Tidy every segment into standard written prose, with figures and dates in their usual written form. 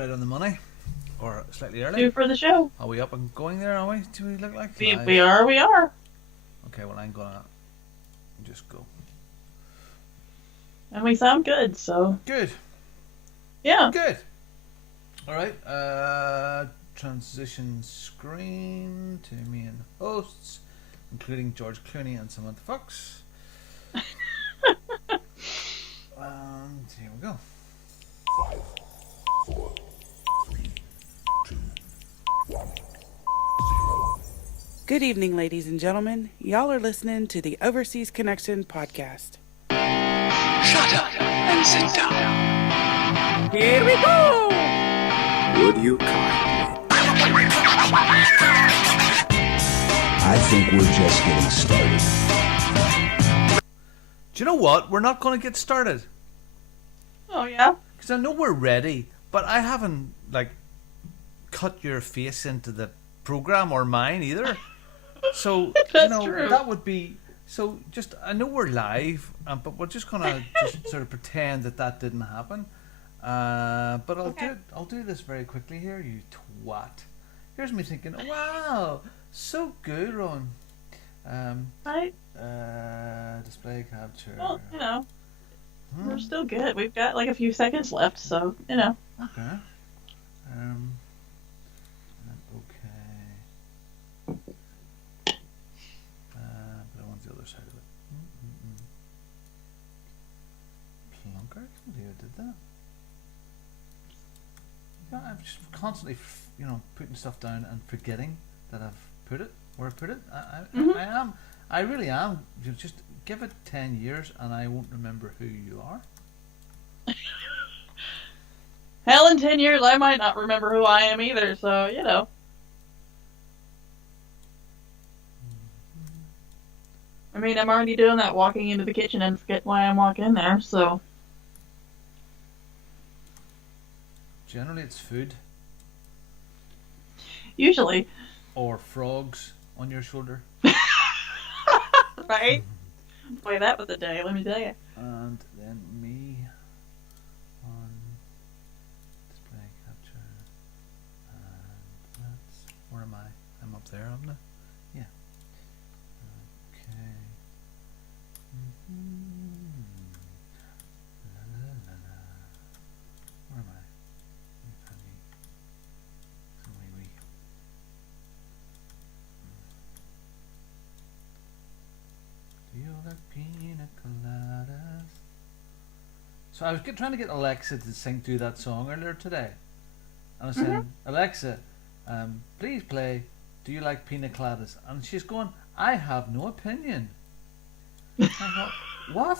right on the money, or slightly early. Due for the show. Are we up and going there? Are we? Do we look like We, live? we are. We are. Okay, well I'm gonna just go. And we sound good, so Good. yeah. Good. All right. Transition screen to me and hosts, including George Clooney and Samantha Fox. And here we go. 5, 4, 3, 2, 1, 0. Good evening, ladies and gentlemen. Y'all are listening to the Overseas Connection podcast. Shut up and sit down. Here we go! Would you kindly? I think we're just getting started. Do you know what? We're not going to get started Oh yeah. because I know we're ready, but I haven't cut your face into the program or mine either. So That's true. that would be so. Just I know we're live, but we're just gonna just sort of pretend that didn't happen. But I'll do this very quickly here. You twat. Here's me thinking, wow, so good, Ron. Right. Display capture. Well, we're still good. We've got like a few seconds left, so Okay. Okay. But I want the other side of it. Plunker? I did that. Yeah, I'm just constantly, putting stuff down and forgetting that I've put it where I put it. I am. I really am. You just give it 10 years and I won't remember who you are. hell, in 10 years I might not remember who I am either. So I mean, I'm already doing that, walking into the kitchen and forget why I'm walking there. So Generally, it's food usually, or frogs on your shoulder. right? Boy, that was a day. Let me tell you. And then me on display capture. And that's where am I? I'm up there, aren't I? Yeah. Okay. La, la, la, la. Where am I? Let me find me. Some wee. Do you like pina coladas? So I was trying to get Alexa to do that song earlier today. And I said, Alexa, please play Do You Like Pina Coladas? And she's going, I have no opinion. I thought, what?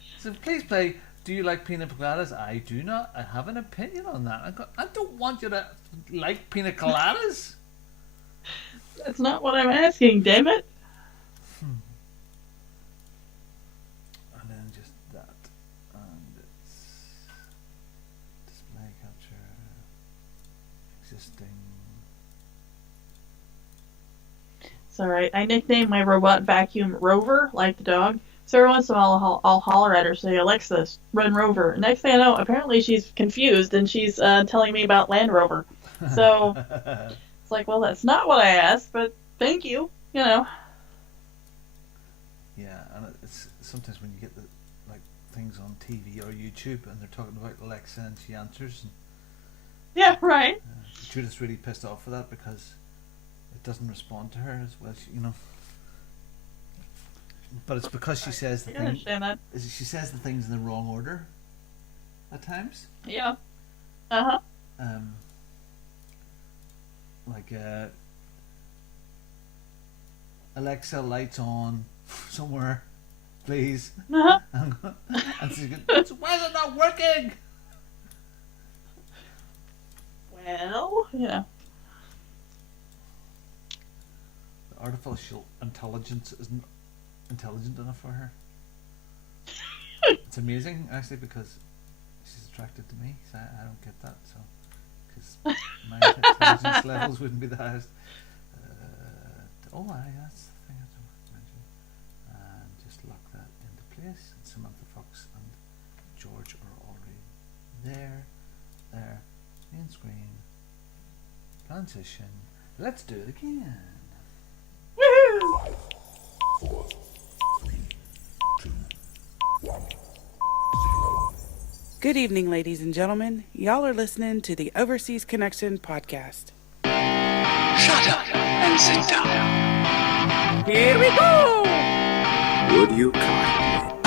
I said, please play Do You Like Pina Coladas? I do not. I have an opinion on that. I go, I don't want you to like pina coladas. That's not what I'm asking. Damn it. And then just that. And it's display capture. Existing. It's alright. I nicknamed my robot vacuum Rover, like the dog. So every once in a while I'll holler at her, say, Alexa, run Rover. Next thing I know, apparently she's confused and she's telling me about Land Rover. So it's like, well, that's not what I asked, but thank you. Yeah, and it's sometimes when you get the things on TV or YouTube and they're talking about Alexa and she answers. And, Yeah, right. Judith's really pissed off for that because it doesn't respond to her as well. But it's because she says the I can understand that. she says the things in the wrong order at times. Yeah. Uh-huh. Alexa, lights on somewhere, please. Uh-huh. And she's going, why is it not working? Well, The artificial intelligence isn't intelligent enough for her. It's amazing, actually, because she's attracted to me, so I don't get that. So, because my intelligence levels wouldn't be the highest. That's the thing I was going to mention. And just lock that into place. And Samantha Fox and George are already there. Main screen. Transition. Let's do it again. Woohoo! 4, 3, 2, 1, 0. Good evening, ladies and gentlemen. Y'all are listening to the Overseas Connection podcast. Shut up and sit down. Here we go! Would you kindly?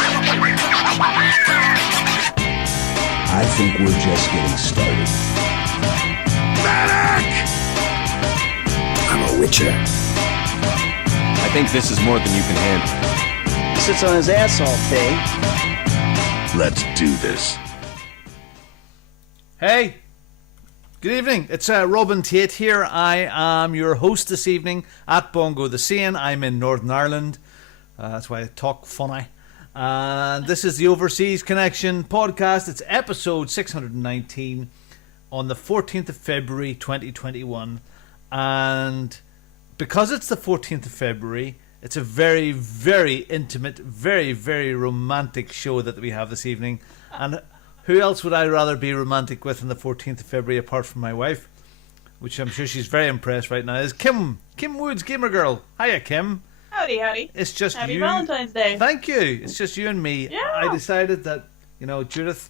I think we're just getting started. I'm a witcher. I think this is more than you can handle. He sits on his ass all day. Let's do this. Hey, good evening. It's Robin Tate here. I am your host this evening at Bongo the Seine. I'm in Northern Ireland. That's why I talk funny. And this is the Overseas Connection podcast. It's episode 619 on the 14th of February 2021. And because it's the 14th of February, it's a very, very intimate, very, very romantic show that we have this evening. And who else would I rather be romantic with on the 14th of February apart from my wife, which I'm sure she's very impressed right now, is Kim Woods, Gamer Girl. Hiya, Kim. Howdy, howdy. It's just Happy you. Valentine's Day. Thank you. It's just you and me. Yeah. I decided that, Judith,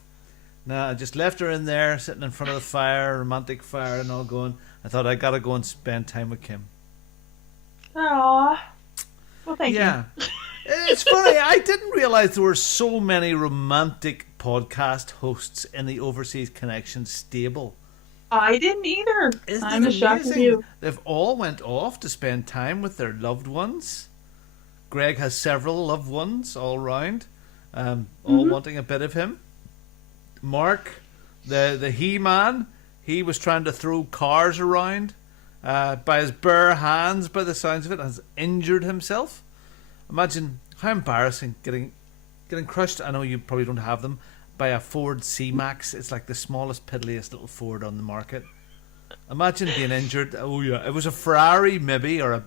I just left her in there, sitting in front of the fire, romantic fire and all going. I thought I got to go and spend time with Kim. Aww. Well, thank Yeah. you. It's funny, I didn't realize there were so many romantic podcast hosts in the Overseas Connection stable. I didn't either. Isn't I'm it as shocked as amazing? you. They've all went off to spend time with their loved ones. Greg has several loved ones all round, all wanting a bit of him. Mark, the He-Man, he was trying to throw cars around by his bare hands, by the sounds of it, has injured himself. Imagine how embarrassing getting crushed. I know you probably don't have them, by a Ford C-Max. It's like the smallest, piddliest little Ford on the market. Imagine being injured. Oh yeah, it was a Ferrari maybe, or a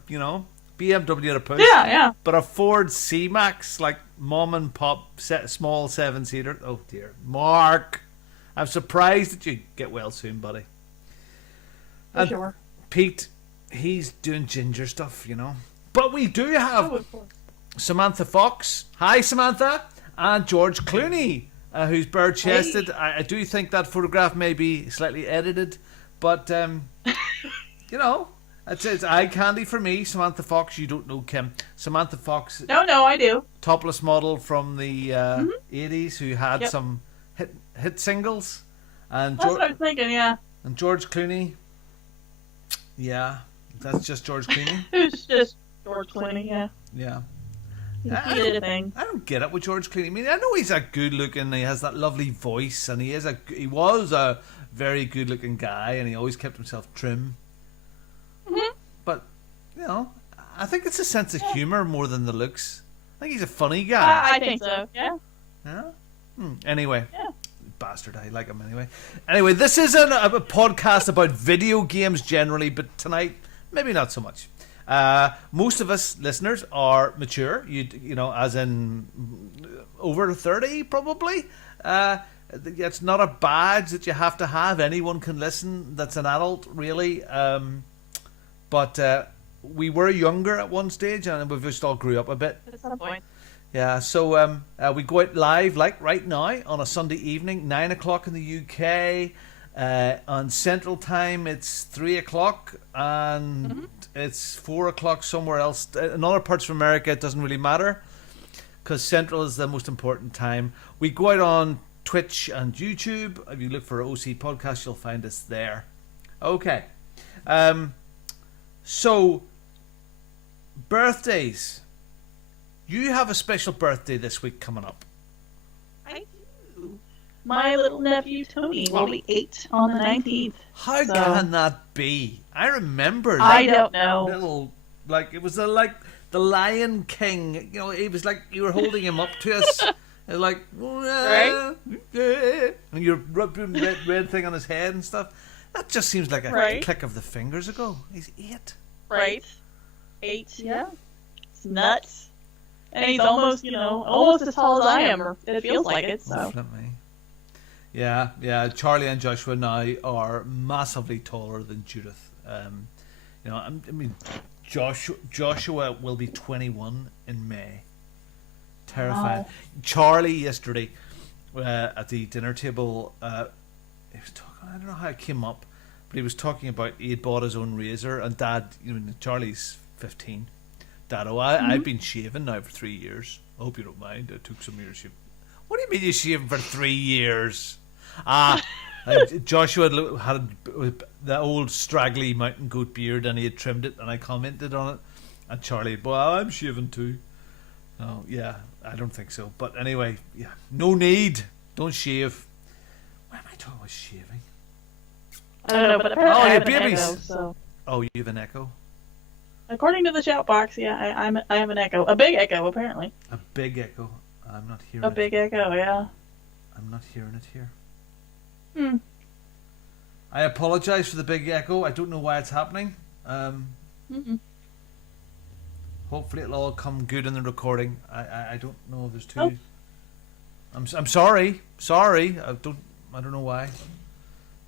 BMW at a push. Yeah. But a Ford C-Max, like mom and pop small 7-seater. Oh dear, Mark, I'm surprised that you get well soon, buddy. For And sure. Pete, he's doing ginger stuff, But we do have Oh, of course. Samantha Fox. Hi, Samantha. And George Clooney, who's bare-chested. Hey. I do think that photograph may be slightly edited, but, it's eye candy for me. Samantha Fox, you don't know Kim. Samantha Fox, No, I do. topless model from the 80s who had Yep. some hit singles. And, That's what I was thinking, yeah. and George Clooney, yeah, that's just George Clooney. Who's just George Clooney, yeah. Yeah. He did a thing. I don't get it with George Clooney. I mean, I know he's a good-looking, he has that lovely voice, and he was a very good-looking guy, and he always kept himself trim. Mm-hmm. But, I think it's a sense of humour more than the looks. I think he's a funny guy. I think so, yeah. Yeah? Anyway. Yeah. Bastard, I like him anyway. Anyway, this isn't a podcast about video games generally, but tonight, maybe not so much. Most of us listeners are mature, as in over 30 probably. It's not a badge that you have to have. Anyone can listen that's an adult, really. But we were younger at one stage, and we've just all grew up a bit. At some point. Yeah, so we go out live, like right now, on a Sunday evening, 9 o'clock in the UK. On Central Time, it's 3 o'clock, and it's 4 o'clock somewhere else. In other parts of America, it doesn't really matter, because Central is the most important time. We go out on Twitch and YouTube. If you look for OC Podcast, you'll find us there. Okay. So, birthdays. You have a special birthday this week coming up. I do. My little nephew Tony will be 8 on the 19th. How So- can that be? I remember. I don't know. Little, it was like the Lion King. It was like you were holding him up to us. And like, Right? and you're rubbing red thing on his head and stuff. That just seems like a Right. click of the fingers ago. He's 8. Right? 8, yeah. It's nuts. And he's almost, almost as tall as I am, or it feels like it, so. Flip me. Yeah. Charlie and Joshua now are massively taller than Judith. I mean, Joshua will be 21 in May. Terrifying. Wow. Charlie yesterday at the dinner table, he was talking. I don't know how it came up, but he was talking about he had bought his own razor, and Dad, Charlie's 15. Dad, I've been shaving now for 3 years. I hope you don't mind. I took some years. What do you mean you shaving for 3 years? Joshua had the old straggly mountain goat beard, and he had trimmed it, and I commented on it. And Charlie, well, I'm shaving too. Oh, yeah, I don't think so. But anyway, yeah, no need. Don't shave. Why am I talking about shaving? I don't know, but apparently I your have an babies. echo, so... Oh, you have an echo? According to the shout box, yeah, I have an echo. A big echo, apparently. A big echo. I'm not hearing A it. big echo, yeah. I'm not hearing it here. Hmm. I apologise for the big echo. I don't know why it's happening. Hopefully it'll all come good in the recording. I don't know if there's two. Oh. I'm sorry. Sorry. I don't know why.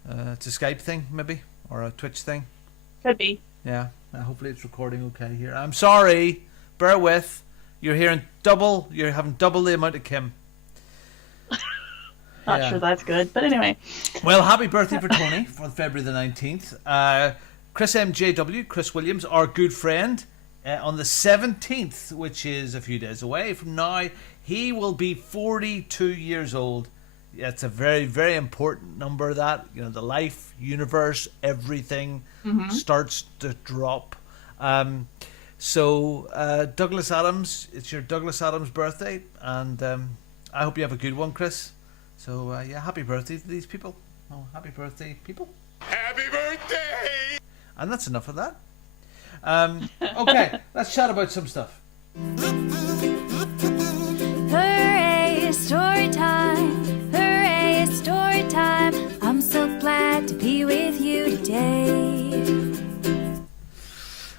It's a Skype thing maybe, or a Twitch thing. Could be. Yeah. Hopefully it's recording okay here. I'm sorry. Bear with. You're hearing double. You're having double the amount of Kim. Not sure that's good, but anyway. Well, happy birthday for Tony for February the 19th. Chris MJW, Chris Williams, our good friend, on the 17th, which is a few days away from now, he will be 42 years old. It's a very, very important number, that. The life, universe, everything starts to drop. So, Douglas Adams, it's your Douglas Adams birthday, and I hope you have a good one, Chris. So, happy birthday to these people. Oh, happy birthday, people. Happy birthday! And that's enough of that. Okay, let's chat about some stuff. Hooray, it's story time. Hooray, it's story time. I'm so glad to be with you today.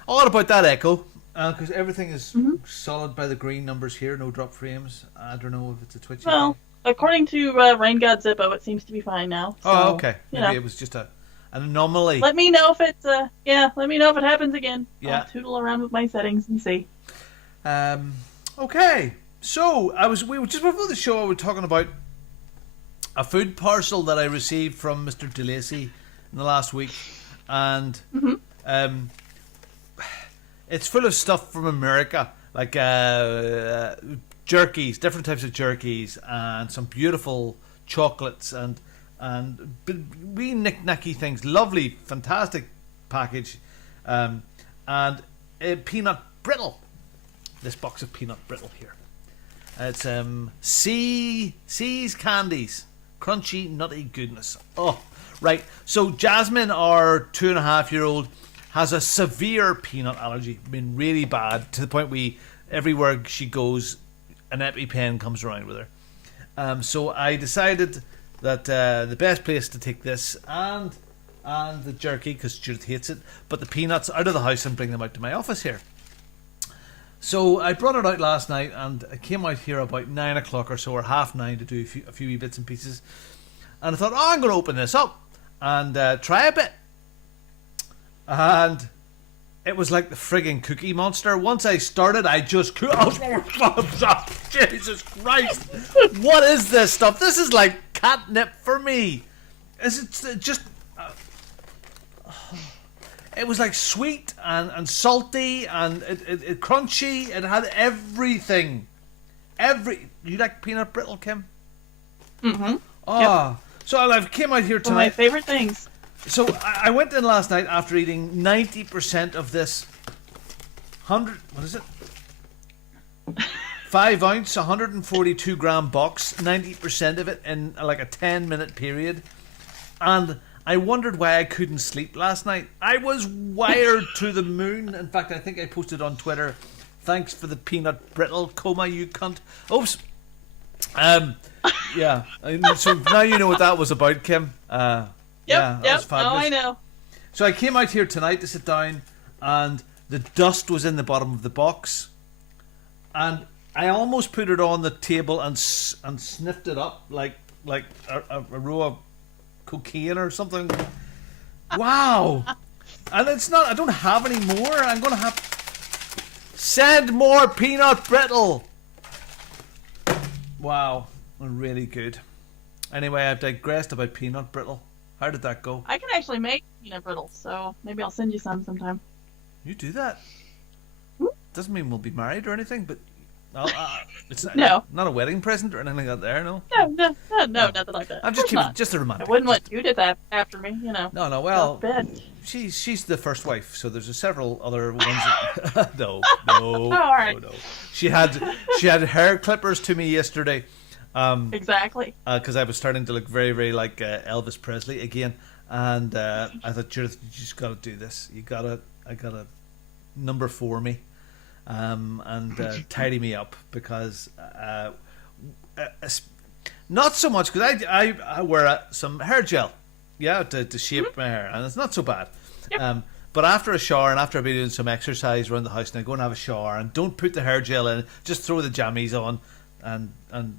All about that echo, because everything is solid by the green numbers here, no drop frames. I don't know if it's a twitchy Well, thing. according to Rain God Zippo, it seems to be fine now. So, Oh, okay. you Maybe know. it was just an anomaly. Let me know if it's let me know if it happens again. Yeah. I'll tootle around with my settings and see. Okay. So we were just before the show. I was talking about a food parcel that I received from Mr. DeLacy in the last week, and it's full of stuff from America, like jerkies, different types of jerkies, and some beautiful chocolates and wee knick-knacky things. Lovely, fantastic package, and peanut brittle. This box of peanut brittle here. It's See's candies, crunchy, nutty goodness. Oh, right. So Jasmine, our 2.5-year-old, has a severe peanut allergy. I mean, really bad, to the point everywhere she goes, an EpiPen comes around with her. So I decided that the best place to take this and the jerky, because Judith hates it, but the peanuts out of the house and bring them out to my office here. So I brought it out last night, and I came out here about 9 o'clock or so, or 9:30, to do a few wee bits and pieces. And I thought, I'm going to open this up and try a bit. And it was like the frigging Cookie Monster. Once I started, I just... Jesus Christ. What is this stuff? This is like catnip for me. Is it just... It was like sweet and salty and it crunchy. It had everything. You like peanut brittle, Kim? Mm-hmm. Oh. Yep. So I came out here tonight. One of my favorite things. So I went in last night after eating 90% of this 100... What is it? 5 ounce, 142 gram box. 90% of it in like a 10-minute period. And I wondered why I couldn't sleep last night. I was wired to the moon. In fact, I think I posted on Twitter, thanks for the peanut brittle coma, you cunt. Oops. Yeah. So now you know what that was about, Kim. Yeah, that was fabulous. Oh, I know. So I came out here tonight to sit down, and the dust was in the bottom of the box. And I almost put it on the table and sniffed it up, like like a row of cocaine or something. Wow. And it's not, I don't have any more. I'm going to have, send more peanut brittle. Wow. Really good. Anyway, I've digressed about peanut brittle. How did that go? I can actually make peanut brittle, so maybe I'll send you some sometime. You do that. Doesn't mean we'll be married or anything, but it's No. not a wedding present or anything like that there, no? No, nothing like that. I'm Of just course keeping, not. just a I reminder. wouldn't want you to that after me, you know. No, well, Bed. she's the first wife, so there's several other ones. No, all right. no. She had hair clippers to me yesterday. Exactly. Because I was starting to look very, very like Elvis Presley again, and I thought, Judith, you just got to do this. I gotta number 4 me, and tidy me up because not so much because I wear some hair gel, to shape my hair, and it's not so bad. Yep. But after a shower and after I've been doing some exercise around the house, and I go and have a shower and don't put the hair gel in, just throw the jammies on. And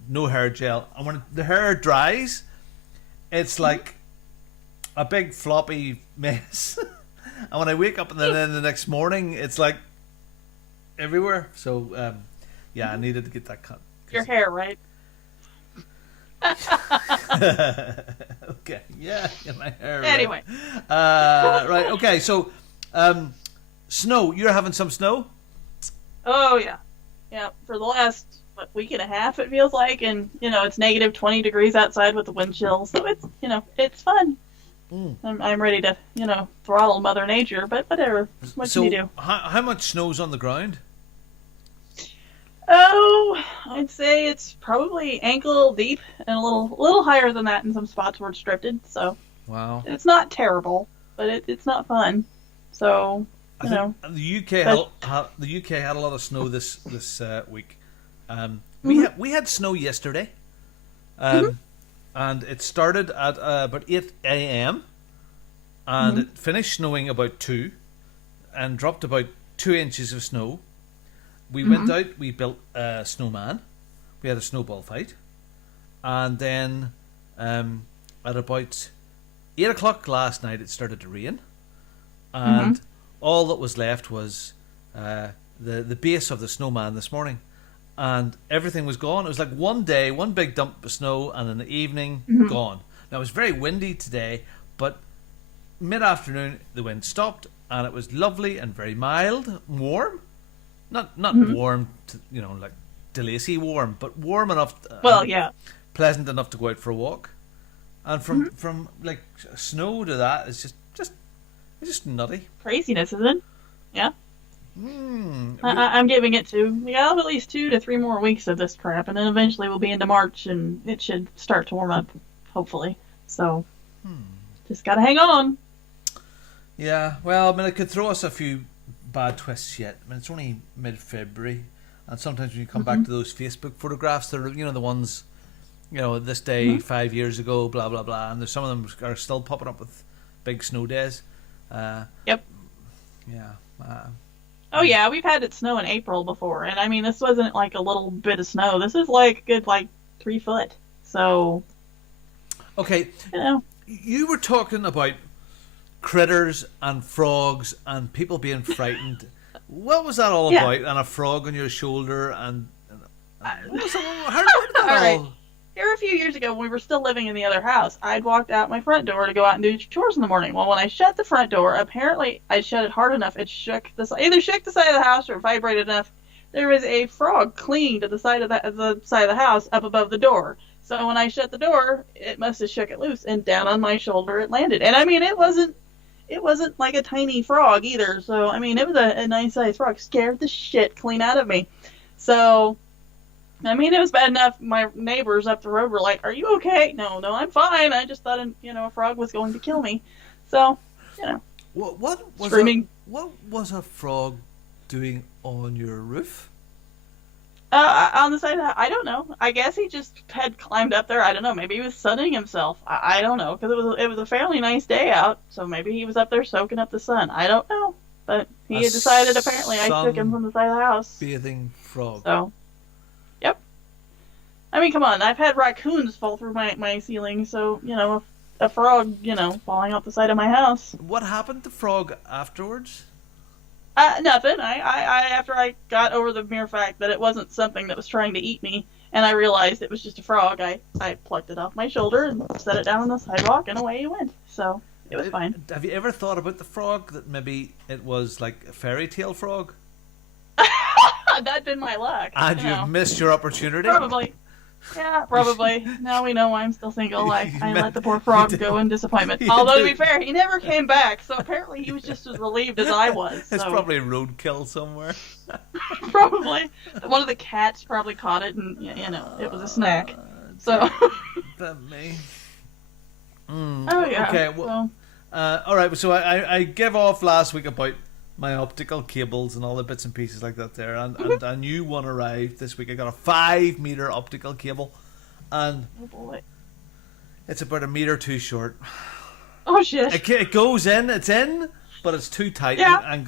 no hair gel, and when the hair dries, it's like a big floppy mess. And when I wake up and then the next morning, it's like everywhere. So I needed to get that cut. Your hair, right? Okay, yeah, my hair. Anyway. Right. Okay, so snow. You're having some snow? Oh yeah, for the last week and a half it feels like, and it's negative 20 degrees outside with the wind chill, so it's it's fun. I'm ready to throttle Mother Nature, but whatever. What can you do? How much snow's on the ground? Oh, I'd say it's probably ankle deep and a little higher than that in some spots where it's drifted. So Wow, it's not terrible, but it's not fun. So the UK had a lot of snow this week. We had snow yesterday, and it started at about 8 a.m. and it finished snowing about 2, and dropped about 2 inches of snow. We went out, we built a snowman, we had a snowball fight, and then at about 8 o'clock last night it started to rain, and all that was left was the base of the snowman this morning. And everything was gone. It was like one day, one big dump of snow, and in the evening, gone. Now, it was very windy today, but mid-afternoon, the wind stopped, and it was lovely and very mild, warm. Not warm, like DeLacy warm, but warm enough. Pleasant enough to go out for a walk. And from like snow to that, it's just nutty. Craziness, isn't it? Yeah. I'm giving it I'll have at least 2 to 3 more weeks of this crap, and then eventually we'll be into March, and it should start to warm up, hopefully. So, just gotta hang on. Yeah, well, I mean, it could throw us a few bad twists yet. I mean, it's only mid-February, and sometimes when you come back to those Facebook photographs, they're the ones, this day 5 years ago, blah blah blah, and there's some of them are still popping up with big snow days. Yep. Yeah. Oh yeah, we've had it snow in April before, and I mean this wasn't like a little bit of snow. This is like a good 3 foot. So. Okay. You were talking about critters and frogs and people being frightened. What was that all about? And a frog on your shoulder and what was that, how did that all? Right. Here a few years ago, when we were still living in the other house, I'd walked out my front door to go out and do chores in the morning. Well, when I shut the front door, apparently I shut it hard enough, it shook either shook the side of the house or it vibrated enough. There was a frog clinging to the side of the house up above the door. So when I shut the door, it must have shook it loose, and down on my shoulder it landed. And I mean, it wasn't like a tiny frog either. So I mean, it was a nice sized frog. Scared the shit clean out of me. So. I mean, it was bad enough. My neighbors up the road were like, "Are you okay?" No, I'm fine. I just thought, a frog was going to kill me. So, What was screaming. What was a frog doing on your roof? On the side of the house, I don't know. I guess he just had climbed up there. I don't know. Maybe he was sunning himself. I don't know, because it was a fairly nice day out. So maybe he was up there soaking up the sun. I don't know, but he had decided. Apparently, I took him from the side of the house. Bathing frog. So. I mean, come on, I've had raccoons fall through my ceiling, so, a frog, falling off the side of my house. What happened to Frog afterwards? Nothing. After I got over the mere fact that it wasn't something that was trying to eat me, and I realized it was just a frog, I plucked it off my shoulder and set it down on the sidewalk, and away it went. So, it was fine. Have you ever thought about the frog, that maybe it was like a fairy tale frog? That'd been my luck. And you've missed your opportunity? Probably. Yeah, probably. Now we know why I'm still single. I let the poor frog go in disappointment. Although, to be fair, he never came back, so apparently he was just as relieved as I was. So. It's probably a roadkill somewhere. Probably. One of the cats probably caught it, and, it was a snack. So. That me. Oh, yeah. Okay, well, alright, so I gave off last week about my optical cables and all the bits and pieces like that there, and a new one arrived this week. I got a 5-meter optical cable, and oh boy, it's about 1 meter too short. Oh shit! It goes in, it's in, but it's too tight. Yeah. I'm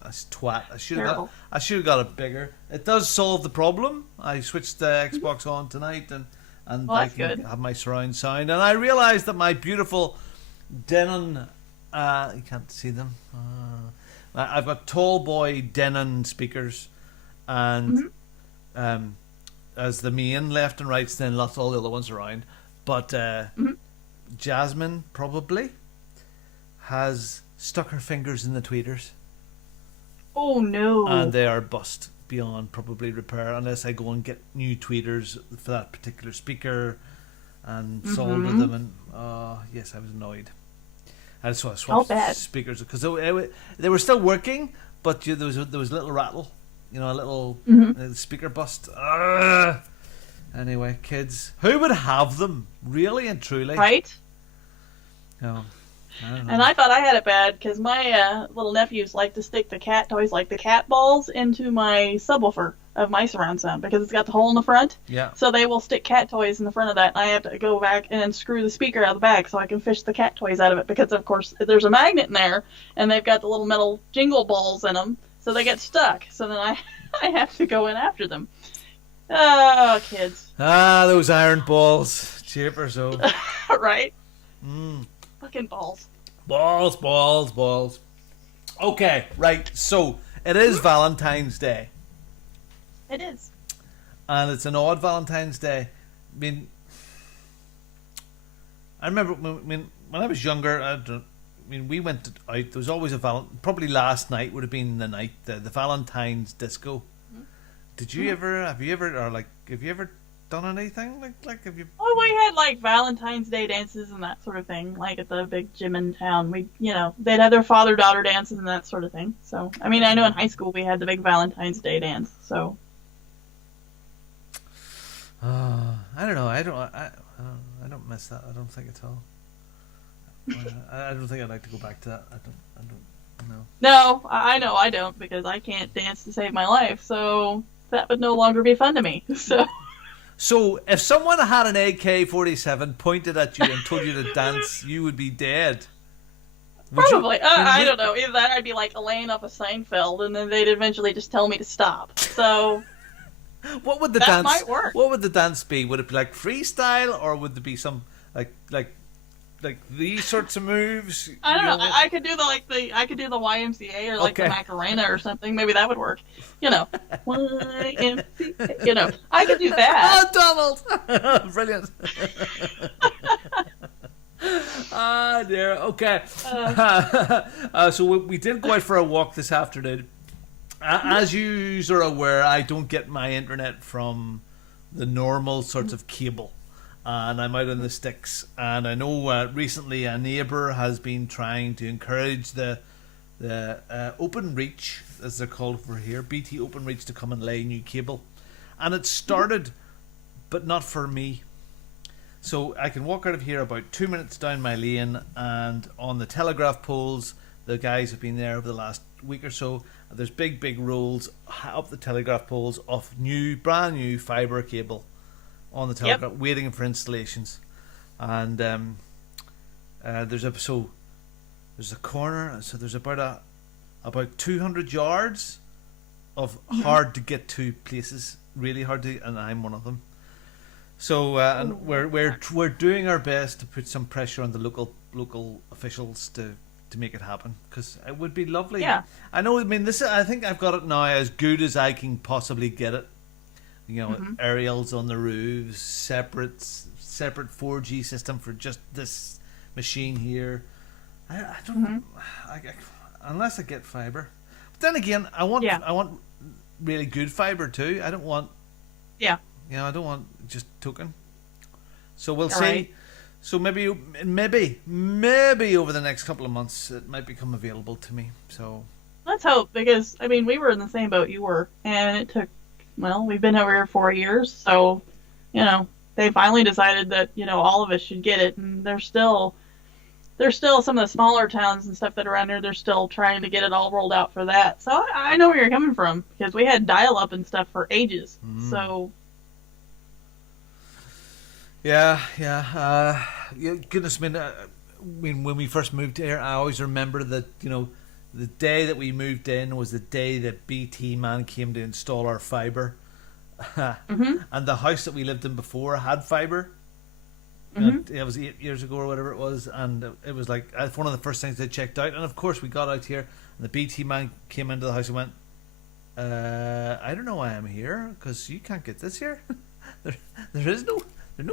that's twat. I should have got it bigger. It does solve the problem. I switched the Xbox on tonight, and I can have my surround sound, and I realised that my beautiful Denon, you can't see them. I've got tall boy Denon speakers, and as the main left and right, then lots of all the other ones around. But Jasmine probably has stuck her fingers in the tweeters. Oh no! And they are bust beyond probably repair unless I go and get new tweeters for that particular speaker and solder them. And yes, I was annoyed. I swapped speakers because they were still working, but there was a little rattle, a little speaker bust. Anyway, kids, who would have them really and truly? Right? No. And I thought I had it bad because my little nephews like to stick the cat toys, like the cat balls, into my subwoofer of my surround sound because it's got the hole in the front. Yeah. So they will stick cat toys in the front of that, and I have to go back and screw the speaker out of the back so I can fish the cat toys out of it because, of course, there's a magnet in there, and they've got the little metal jingle balls in them, so they get stuck. So then I have to go in after them. Oh, kids. Those iron balls. Cheaper so. Right? Fucking balls. Balls. Okay, right. So, it is Valentine's Day. It is. And it's an odd Valentine's Day. I mean, I remember when I was younger, we went out. There was always probably last night would have been the night, the Valentine's disco. Did you ever, have you ever done anything like have you? Oh, we had like Valentine's Day dances and that sort of thing, like at the big gym in town. They'd have their father-daughter dances and that sort of thing. So, I mean, I know in high school we had the big Valentine's Day dance. So, I don't know. I don't miss that. I don't think at all. I don't think I'd like to go back to that. I don't know. No, I know I don't because I can't dance to save my life. So that would no longer be fun to me. So if someone had an AK-47 pointed at you and told you to dance, you would be dead. Probably. I don't know. Either that or I'd be like Elaine off of Seinfeld, and then they'd eventually just tell me to stop. So what would the that dance? might work. What would the dance be? Would it be like freestyle, or would there be some like these sorts of moves? I don't know. I could do I could do the YMCA or the Macarena or something. Maybe that would work. YMCA. I could do that. Oh, Donald! Brilliant. Dear. Okay. So we did go out for a walk this afternoon. As you are aware, I don't get my internet from the normal sorts of cable. And I'm out on the sticks. And I know recently a neighbour has been trying to encourage the Open Reach, as they're called over here, BT Open Reach, to come and lay new cable. And it started, but not for me. So I can walk out of here about 2 minutes down my lane, and on the telegraph poles, the guys have been there over the last week or so. There's big rolls up the telegraph poles of brand new fibre cable on the telegraph, waiting for installations. And there's a corner, so there's about 200 yards of hard to get to places, really hard to, and I'm one of them. So and we're doing our best to put some pressure on the local officials to make it happen, because it would be lovely. Yeah. I know. I mean, I think I've got it now as good as I can possibly get it. You know, aerials on the roofs, separate 4G system for just this machine here. I don't unless I get fiber. But then again, I want really good fiber too. I don't want I don't want just token. So we'll see. Right. So maybe over the next couple of months it might become available to me. So Let's hope, because I mean we were in the same boat you were, and it took. Well, we've been over here 4 years, so they finally decided that all of us should get it, and there's still some of the smaller towns and stuff that are around there. They're still trying to get it all rolled out for that. So I know where you're coming from, because we had dial-up and stuff for ages. So yeah. Goodness, I mean, when we first moved here, I always remember that the day that we moved in was the day that BT Man came to install our fiber, and the house that we lived in before had fiber. It was 8 years ago or whatever it was, and it was like one of the first things they checked out. And of course, we got out here, and the BT Man came into the house and went, "I don't know why I'm here, because you can't get this here. There's no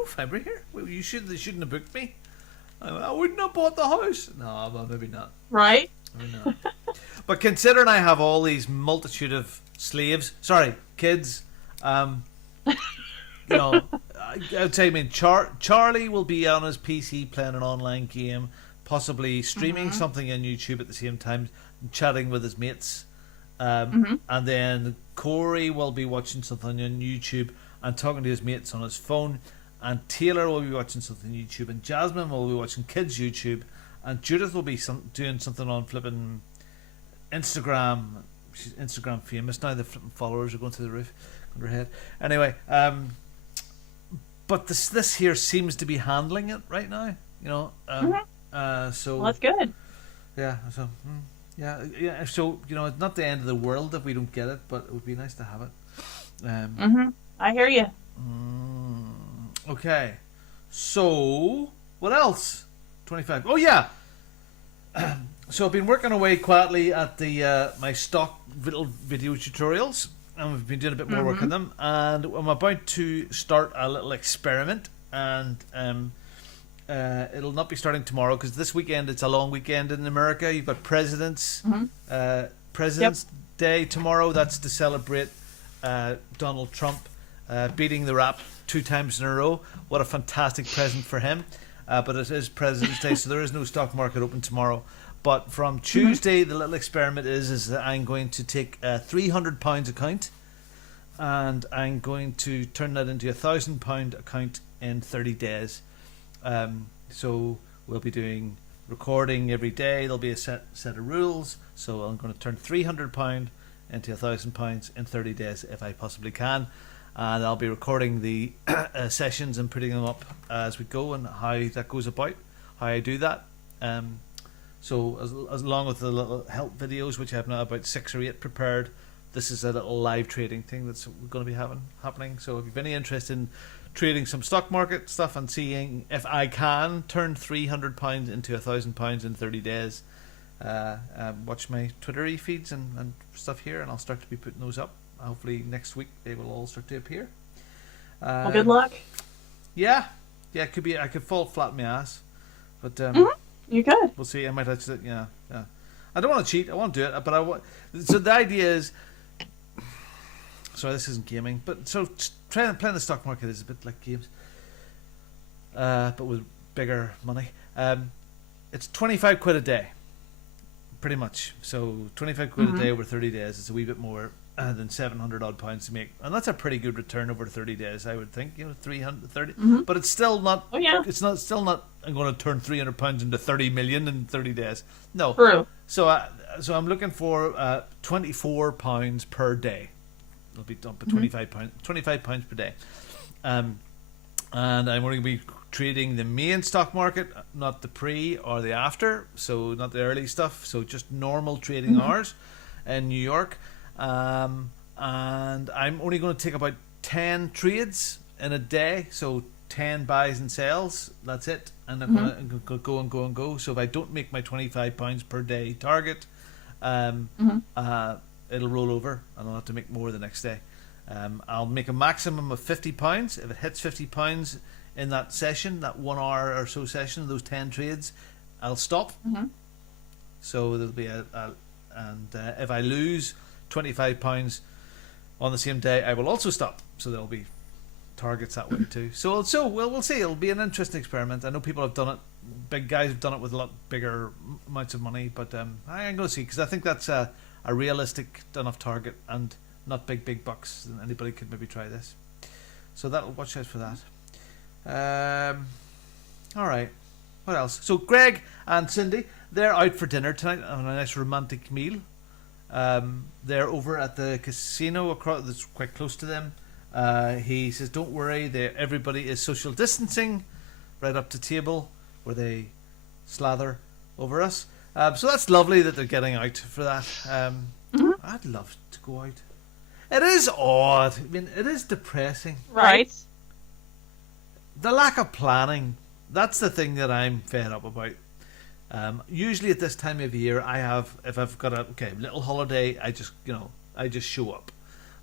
fiber here. Well, they shouldn't have booked me. I wouldn't have bought the house." No, well, maybe not. right. No. But considering I have all these multitude of kids, I'd say, Charlie will be on his PC playing an online game, possibly streaming something on YouTube at the same time, chatting with his mates. And then Corey will be watching something on YouTube and talking to his mates on his phone. And Taylor will be watching something on YouTube. And Jasmine will be watching kids' YouTube. And Judith will be doing something on flipping Instagram. She's Instagram famous now. The flipping followers are going through the roof under her head. Anyway, but this here seems to be handling it right now. So Well, that's good. yeah. So yeah. So it's not the end of the world if we don't get it, but it would be nice to have it. I hear you. Okay. So what else? 25. Oh yeah. So I've been working away quietly at the my stock little video tutorials, and we've been doing a bit more work on them, and I'm about to start a little experiment, and it'll not be starting tomorrow, because this weekend it's a long weekend in America. You've got President's Day tomorrow. That's to celebrate Donald Trump beating the rap 2 times in a row. What a fantastic present for him. But it is President's Day, so there is no stock market open tomorrow. But from Tuesday, the little experiment is that I'm going to take a £300 account, and I'm going to turn that into a £1,000 account in 30 days. So we'll be doing recording every day. There'll be a set of rules. So I'm going to turn £300 into £1,000 in 30 days if I possibly can. And I'll be recording the sessions and putting them up as we go, and how that goes about, how I do that. So as along with the little help videos, which I have now about 6 or 8 prepared, this is a little live trading thing that's going to be happening. So if you've any interest in trading some stock market stuff and seeing if I can turn £300 into £1,000 in 30 days, watch my Twitter feeds and stuff here, and I'll start to be putting those up. Hopefully next week they will all start to appear. Well, good luck. Yeah, it could be. I could fall flat on my ass, but You could. we'll see. I might actually, yeah. I don't want to cheat. I want to do it, but I want. So the idea is, sorry, this isn't gaming, but so playing the stock market is a bit like games, but with bigger money. It's 25 quid a day, pretty much. So 25 quid a day over 30 days. It's a wee bit more than 700 odd pounds to make, and that's a pretty good return over 30 days, I would think. 330, but it's still not. Oh yeah. It's still not. I'm going to turn 300 pounds into 30 million in 30 days. No. True. So I'm looking for 24 pounds per day. It'll be done for 25 pounds per day. And I'm going to be trading the main stock market, not the pre or the after. So not the early stuff. So just normal trading hours in New York. And I'm only going to take about 10 trades in a day, so 10 buys and sells. That's it, and I'm gonna go and go and go. So if I don't make my £25 per day target, it'll roll over, and I'll have to make more the next day. I'll make a maximum of £50. If it hits £50 in that session, that 1 hour or so session, those 10 trades, I'll stop. So there'll be if I lose £25 on the same day, I will also stop. So there'll be targets that way too. So we'll see. It'll be an interesting experiment. I know people have done it. Big guys have done it with a lot bigger amounts of money, but I'm going to see, because I think that's a realistic enough target and not big bucks. And anybody could maybe try this. So that'll watch out for that. All right. What else? So Greg and Cindy, they're out for dinner tonight on a nice romantic meal. They're over at the casino across, that's quite close to them. He says, "Don't worry, everybody is social distancing right up to table where they slather over us." So that's lovely that they're getting out for that. I'd love to go out. It is odd. I mean, it is depressing. Right. The lack of planning. That's the thing that I'm fed up about. Usually at this time of year, if I've got a little holiday, I just show up.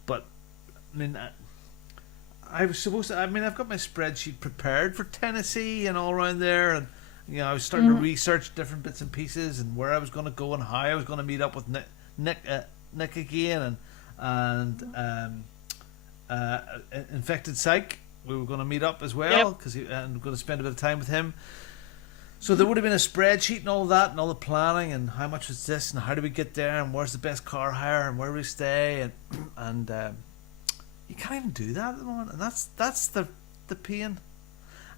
But I mean, I was supposed to. I mean, I've got my spreadsheet prepared for Tennessee and all around there, and I was starting to research different bits and pieces and where I was going to go and how I was going to meet up with Nick again, and Infected Psych. We were going to meet up as well because I'm going to spend a bit of time with him. So there would have been a spreadsheet and all that and all the planning and how much is this and how do we get there and where's the best car hire and where do we stay and you can't even do that at the moment, and that's the pain.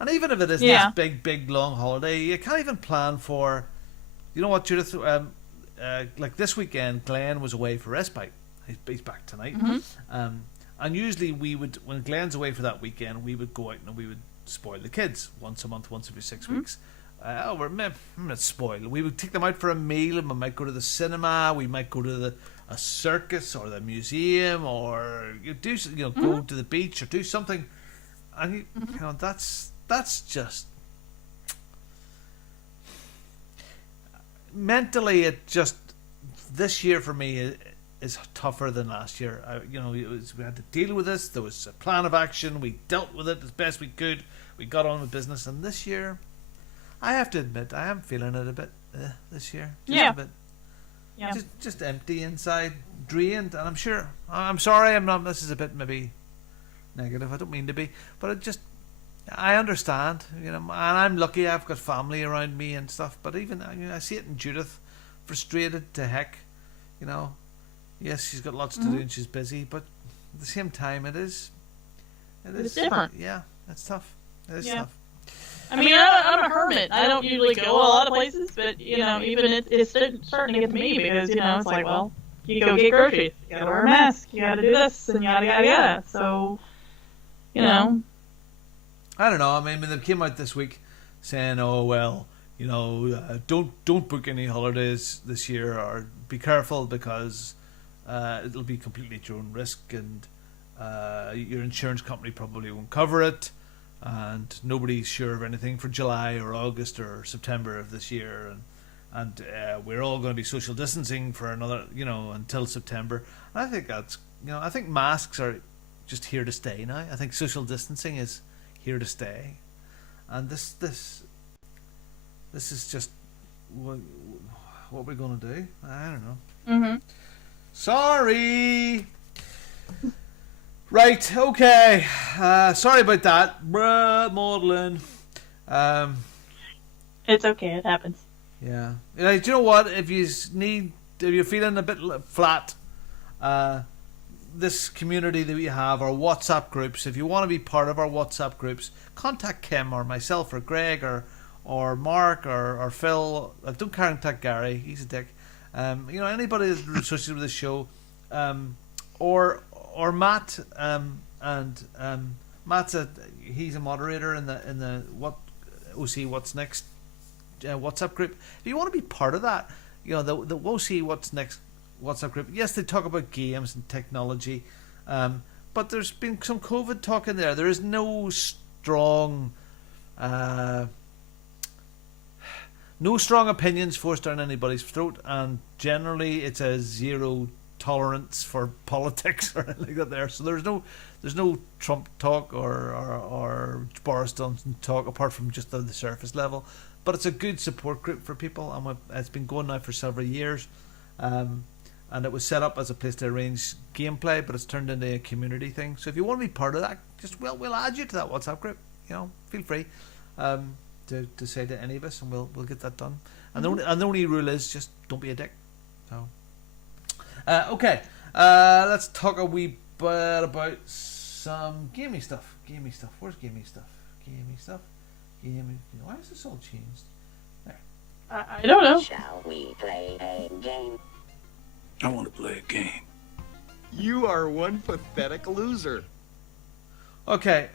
And even if it is this big long holiday, you can't even plan for. You know what, Judith? Like this weekend, Glenn was away for respite. He's back tonight. And usually when Glenn's away for that weekend, we would go out and we would spoil the kids once a month, once every 6 weeks. We're not spoiled. We would take them out for a meal, and we might go to the cinema. We might go to a circus or the museum, or go to the beach or do something. And that's just mentally. It just this year for me is tougher than last year. We had to deal with this. There was a plan of action. We dealt with it as best we could. We got on with business. And this year, I have to admit, I am feeling it a bit this year. A bit. Yeah. Just empty inside, drained. And I'm sorry, this is a bit maybe negative. I don't mean to be. But I understand. And I'm lucky I've got family around me and stuff. But even, I see it in Judith, frustrated to heck, Yes, she's got lots to do and she's busy, but at the same time, it's different. Yeah, it's tough. It is tough. I mean, I'm a hermit. I don't usually go a lot of places, but even it's starting to get to me because it's like, well, you go get groceries, you gotta wear a mask, you gotta do this, and yada. So, I don't know. I mean, they came out this week saying, "Oh well, don't book any holidays this year, or be careful because." It'll be completely at your own risk, and your insurance company probably won't cover it, and nobody's sure of anything for July or August or September of this year, and we're all going to be social distancing for another, until September. And I think that's, I think masks are just here to stay now. I think social distancing is here to stay, and this is just what we're going to do. I don't know. Sorry. Right, okay. Sorry about that. Maudlin. It's okay, it happens. Yeah. Do you know what? If you're feeling a bit flat, this community that we have, our WhatsApp groups, if you want to be part of our WhatsApp groups, contact Kim or myself or Greg or Mark or Phil. Don't contact Gary, he's a dick. Anybody that's associated with the show, or Matt, and Matt's he's a moderator in the What's Next WhatsApp group. If you want to be part of that, the OC What's Next WhatsApp group. Yes, they talk about games and technology, but there's been some COVID talk in there. There is no strong, no strong opinions forced down anybody's throat, and generally it's a zero tolerance for politics or anything like that there. So there's no Trump talk or Boris Johnson talk apart from just the surface level. But it's a good support group for people, and it's been going now for several years. And it was set up as a place to arrange gameplay, but it's turned into a community thing. So if you want to be part of that, we'll add you to that WhatsApp group. You know, feel free to say to any of us, and we'll get that done. And the only rule is just don't be a dick. So okay, let's talk a wee bit about some gamey stuff. Where's gamey stuff? Why is this all changed? There. I don't know. Shall we play a game? I want to play a game. You are one pathetic loser. Okay,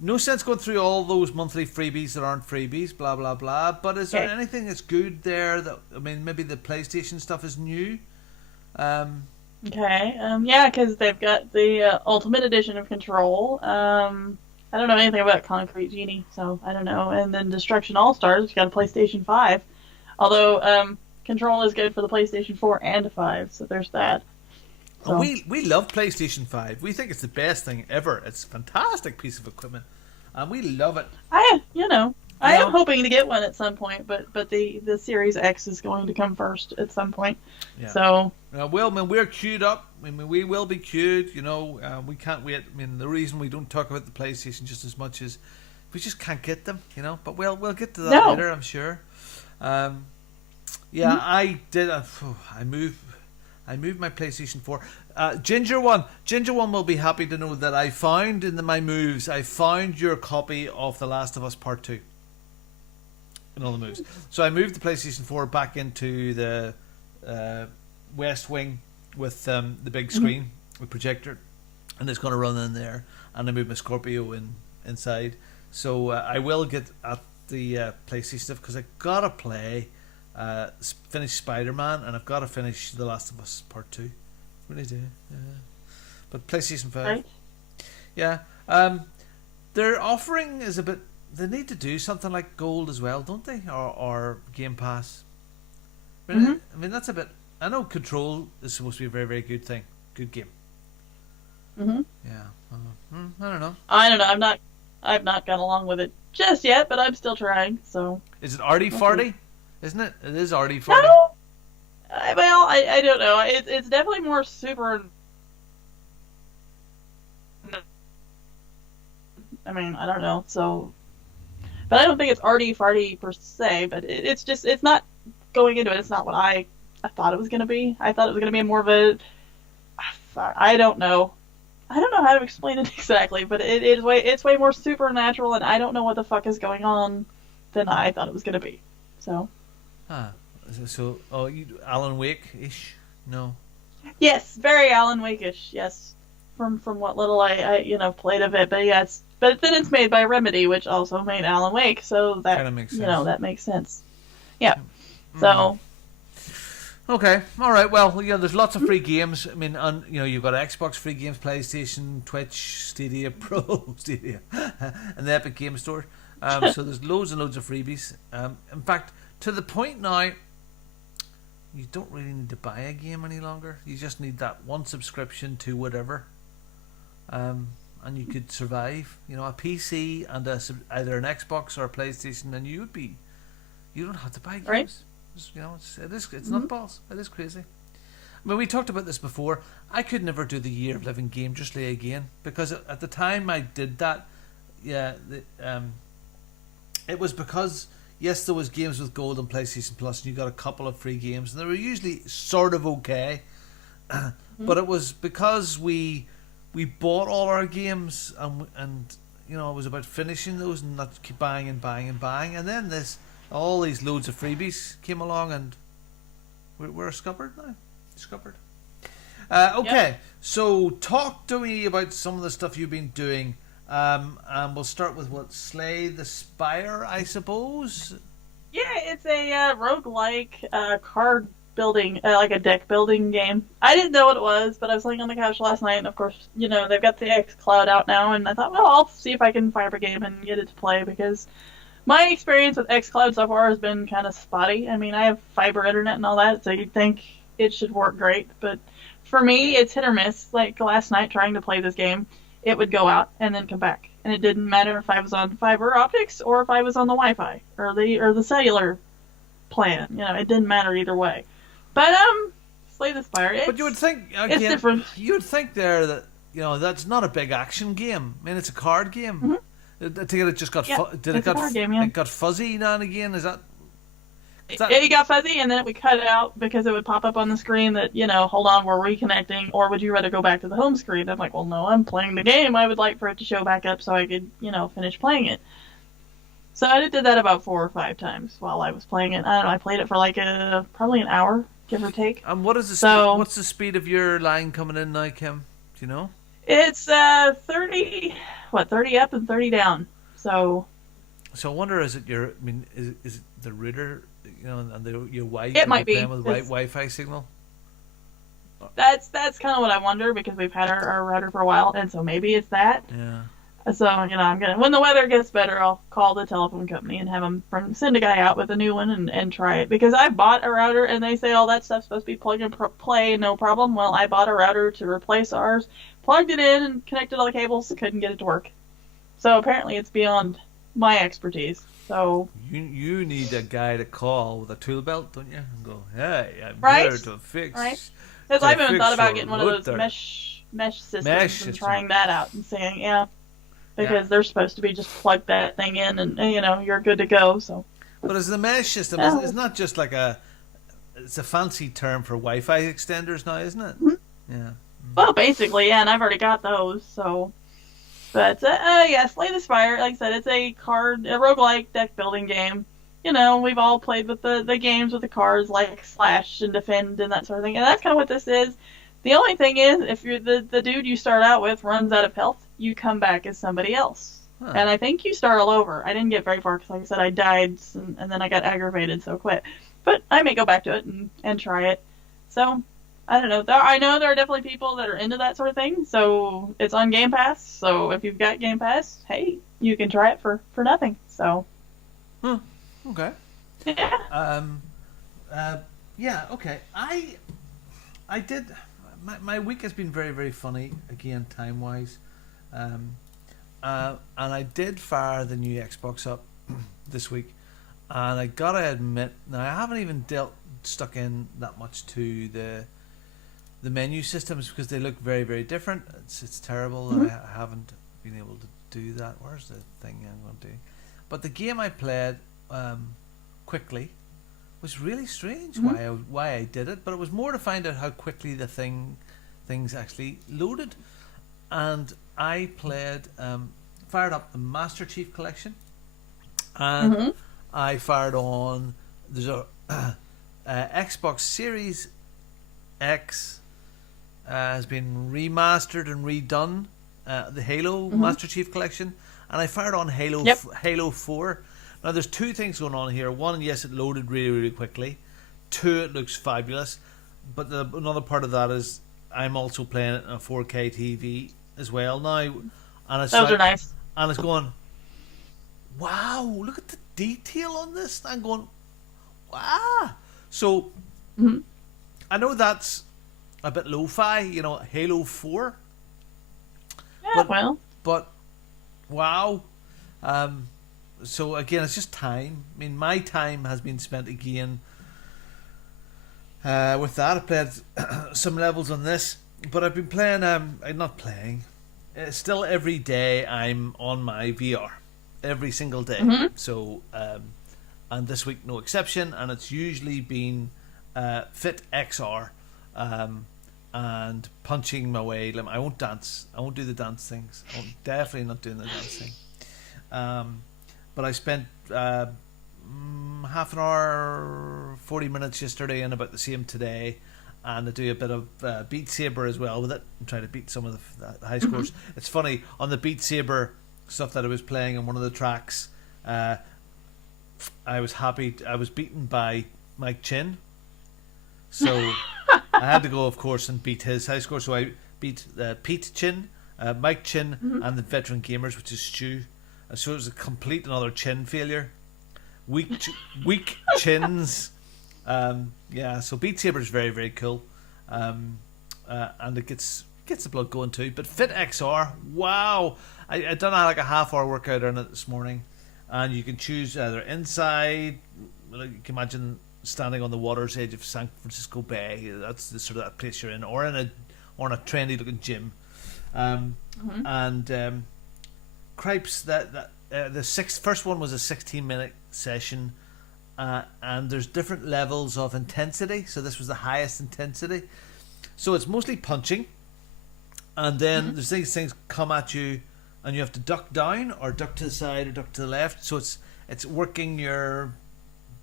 no sense going through all those monthly freebies that aren't freebies, blah blah blah. But is there anything that's good there? Maybe the PlayStation stuff is new. Yeah, because they've got the Ultimate Edition of Control. I don't know anything about Concrete Genie, so I don't know. And then Destruction All Stars, which got a PlayStation 5. Although Control is good for the PlayStation 4 and 5, so there's that. So. Oh, we love PlayStation 5. We think it's the best thing ever. It's a fantastic piece of equipment, and we love it. I am hoping to get one at some point, but the Series X is going to come first at some point. Yeah. So. We're queued up. We will be queued. We can't wait. The reason we don't talk about the PlayStation just as much is we just can't get them. But we'll get to that later, I'm sure. I did. I moved my PlayStation 4. Ginger One will be happy to know that I found my moves. I found your copy of The Last of Us Part 2. In all the moves. So I moved the PlayStation 4 back into the West Wing with the big screen with projector, and it's going to run in there. And I moved my Scorpio inside. So I will get at the PlayStation stuff because I gotta finish Spider-Man, and I've got to finish The Last of Us Part 2. Really do. But PlayStation 5. Right. Yeah. Their offering is a bit... They need to do something like Gold as well, don't they? Or Game Pass. That's a bit... I know Control is supposed to be a very, very good thing. Good game. Mm-hmm. Yeah. I don't know. I've not gone along with it just yet, but I'm still trying, so... Is it arty farty? Isn't it? It is arty farty. No. I don't know. It's definitely more super... I don't know, so... But I don't think it's arty farty per se, but it's not going into it. It's not what I thought it was going to be. I thought it was going to be more of a... I don't know. I don't know how to explain it exactly, but it's way more supernatural, and I don't know what the fuck is going on than I thought it was going to be. So... So, Alan Wake-ish? No. Yes, very Alan Wake-ish. Yes, from what little I played of it, but yes, but then it's made by Remedy, which also made Alan Wake, so that kind of makes sense. That makes sense. Yeah. So. Okay. All right. Well, there's lots of free games. You've got Xbox free games, PlayStation, Twitch, Stadia Pro, Stadia, and the Epic Game Store. So there's loads and loads of freebies. In fact, to the point now, you don't really need to buy a game any longer. You just need that one subscription to whatever, and you could survive. A PC and either an Xbox or a PlayStation, and you don't have to buy games. Right. It's not balls. It is crazy. We talked about this before. I could never do the Year of Living Dangerously again because at the time I did that, it was because. Yes, there was games with Gold and PlayStation Plus, and you got a couple of free games, and they were usually sort of okay. But it was because we bought all our games, and it was about finishing those and not keep buying, and then all these loads of freebies came along, and we're scuppered now. Scuppered. Okay, So talk to me about some of the stuff you've been doing. And we'll start with Slay the Spire, I suppose. Yeah, it's a roguelike card building, like a deck building game. I didn't know what it was, but I was laying on the couch last night, and of course, they've got the xCloud out now, and I thought, well, I'll see if I can fire up a game and get it to play, because my experience with xCloud so far has been kind of spotty. I mean, I have fiber internet and all that, so you'd think it should work great, but for me, it's hit or miss. Like last night, trying to play this game, it would go out and then come back, and it didn't matter if I was on fiber optics or if I was on the Wi-Fi or the cellular plan. It didn't matter either way. But Slay the Spire. But you would think again, it's different. You would think there that that's not a big action game. I mean, it's a card game. Mm-hmm. I think it just got it got fuzzy now and again. Is that? It got fuzzy, and then it would cut out because it would pop up on the screen that, hold on, we're reconnecting, or would you rather go back to the home screen? I'm like, well, no, I'm playing the game. I would like for it to show back up so I could, finish playing it. So I did that about 4 or 5 times while I was playing it. I don't know, I played it for like probably an hour, give or take. And what's the speed of your line coming in now, Kim? Do you know? It's 30 up and 30 down. So I wonder, is it the router, and your Wi-Fi? It might be playing with Wi-Fi signal. That's kind of what I wonder, because we've had our router for a while, and so maybe it's that. Yeah. So I'm gonna, when the weather gets better, I'll call the telephone company and have them send a guy out with a new one and try it, because I bought a router and they say all that stuff's supposed to be plug and play, no problem. Well, I bought a router to replace ours, plugged it in and connected all the cables, couldn't get it to work. So apparently it's beyond my expertise. So you need a guy to call with a tool belt, don't you? And go, hey, I'm right? here to fix. Right. Because I've even thought about getting one of those router. mesh systems and trying that out and saying, because they're supposed to be just plug that thing in and you're good to go. So. But as the mesh system, it's not just like it's a fancy term for Wi-Fi extenders now, isn't it? Mm-hmm. Yeah. Mm-hmm. Well, basically, yeah, and I've already got those, so. But, Slay the Spire, like I said, it's a roguelike deck building game. We've all played with the games with the cards like Slash and Defend and that sort of thing, and that's kind of what this is. The only thing is, if you're the dude you start out with runs out of health, you come back as somebody else. Huh. And I think you start all over. I didn't get very far because, like I said, I died and then I got aggravated, so I quit. But I may go back to it and try it. So, I don't know. I know there are definitely people that are into that sort of thing. So, it's on Game Pass. So, if you've got Game Pass, hey, you can try it for nothing. So. Okay. Yeah. Yeah, okay. I did... My week has been very, very funny, again, time-wise. And I did fire the new Xbox up this week. And I gotta admit, now I haven't even stuck in that much to the menu systems, because they look very, very different. It's terrible that I haven't been able to do that. Where's the thing I'm going to do? But the game I played quickly was really strange why I did it, but it was more to find out how quickly the things actually loaded. And I played, fired up the Master Chief Collection, and I fired on, there's a Xbox Series X has been remastered and redone, the Halo Master Chief Collection, and I fired on Halo 4. Now, there's 2 things going on here. One, yes, it loaded really, really quickly. 2, it looks fabulous. But another part of that is I'm also playing it on a 4K TV as well now. And it's Those are nice. And it's going, wow, look at the detail on this. I'm going, wow. So, I know that's a bit lo-fi, Halo 4. Yeah, But, wow. So again, it's just time. I mean, my time has been spent again with that. I played some levels on this, but I've been playing. I'm not playing. Still, every day I'm on my VR, every single day. So, and this week no exception. And it's usually been Fit XR, and punching my way. I won't dance. I won't do the dance things. I'm definitely not doing the dancing. But I spent half an hour, 40 minutes yesterday, and about the same today. And I do a bit of Beat Saber as well with it. I'm trying to beat some of the high scores. It's funny, on the Beat Saber stuff that I was playing on one of the tracks, I was happy. I was beaten by Mike Chin. So I had to go, of course, and beat his high score. So I beat Pete Chin, Mike Chin, and the Veteran Gamers, which is Stu. So it was a complete another chin failure. Weak chins. So Beat Saber is very, very cool. And it gets the blood going too. But Fit XR, wow! I done like a half-hour workout on it this morning, and you can choose either inside. Like you can imagine standing on the water's edge of San Francisco Bay. That's the sort of that place you're in, or in a trendy-looking gym. And cripes that the first one was a 16-minute session, and there's different levels of intensity. So this was the highest intensity. So it's mostly punching, and then there's these things come at you, and you have to duck down or duck to the side or duck to the left. So it's working your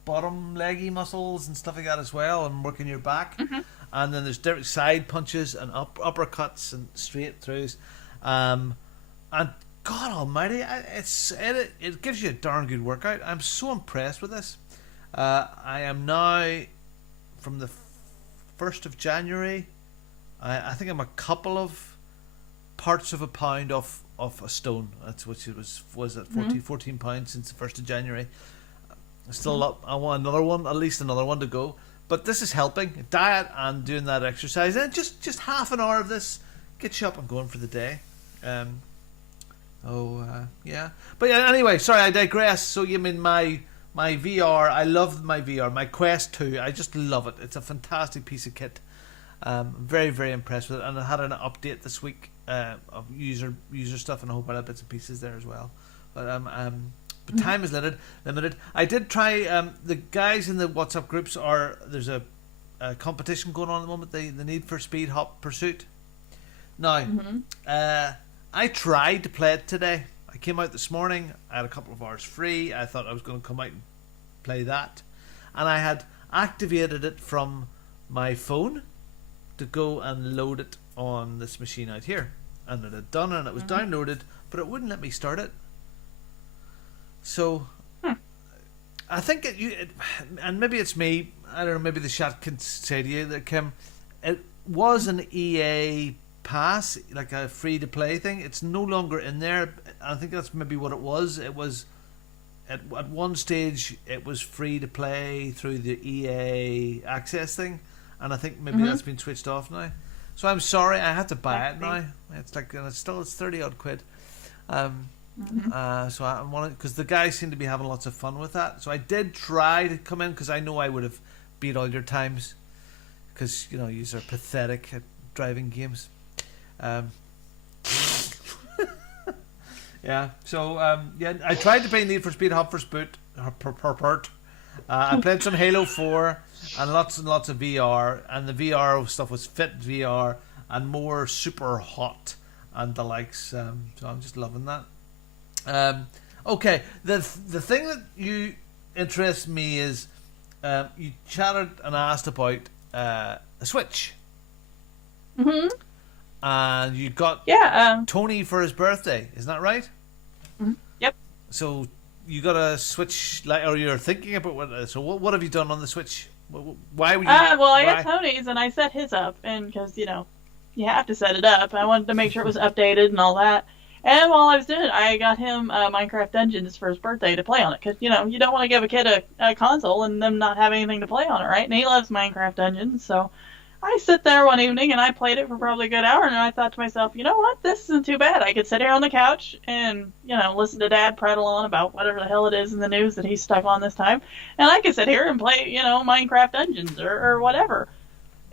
bottom leggy muscles and stuff like that as well, and working your back. And then there's different side punches and uppercuts and straight throughs, and God Almighty, it gives you a darn good workout. I'm so impressed with this. I am now from the 1st of January. I think I'm a couple of parts of a pound off a stone. That's which it was at 14 pounds since the 1st of January. Still up. I want another one, at least another one to go. But this is helping. Diet and doing that exercise, and just half an hour of this gets you up and going for the day. Yeah. But yeah, anyway, sorry, I digress. So you mean my VR? I love my VR, my Quest 2. I just love it. It's a fantastic piece of kit. Very, very impressed with it, and I had an update this week of user stuff, and a whole bunch of bits and pieces there as well. But time is limited. I did try. The guys in the WhatsApp groups there's a competition going on at the moment. The Need for Speed Hot Pursuit. Now, I tried to play it today. I came out this morning. I had a couple of hours free. I thought I was going to come out and play that, and I had activated it from my phone to go and load it on this machine out here, and it had done, and it was downloaded, but it wouldn't let me start it. So I think and maybe it's me. I don't know. Maybe the chat can say to you that Kim, it was an EA Pass, like a free to play thing. It's no longer in there. I think that's maybe what it was. It was at one stage it was free to play through the EA Access thing, and I think maybe that's been switched off now. So I'm sorry, I had to buy it now. It's like it's 30 odd quid. So I wanted, because the guys seem to be having lots of fun with that. So I did try to come in, because I know I would have beat all your times, because you are pathetic at driving games. Yeah. So I tried to play Need for Speed Hot Pursuit. I played some Halo 4 and lots of VR, and the VR stuff was Fit VR and more Super Hot and the likes. So I'm just loving that. Okay, the thing that you interests me is you chatted and asked about a Switch. And you got Tony for his birthday, isn't that right? Yep. So you got a Switch, or you're thinking about what? So what have you done on the Switch? Why would you? I got Tony's, and I set his up, and because you have to set it up. I wanted to make sure it was updated and all that. And while I was doing it, I got him Minecraft Dungeons for his birthday to play on it. Because, you don't want to give a kid a console and them not have anything to play on it, right? And he loves Minecraft Dungeons. So I sit there one evening and I played it for probably a good hour. And I thought to myself, you know what? This isn't too bad. I could sit here on the couch and, listen to Dad prattle on about whatever the hell it is in the news that he's stuck on this time. And I could sit here and play, Minecraft Dungeons or whatever.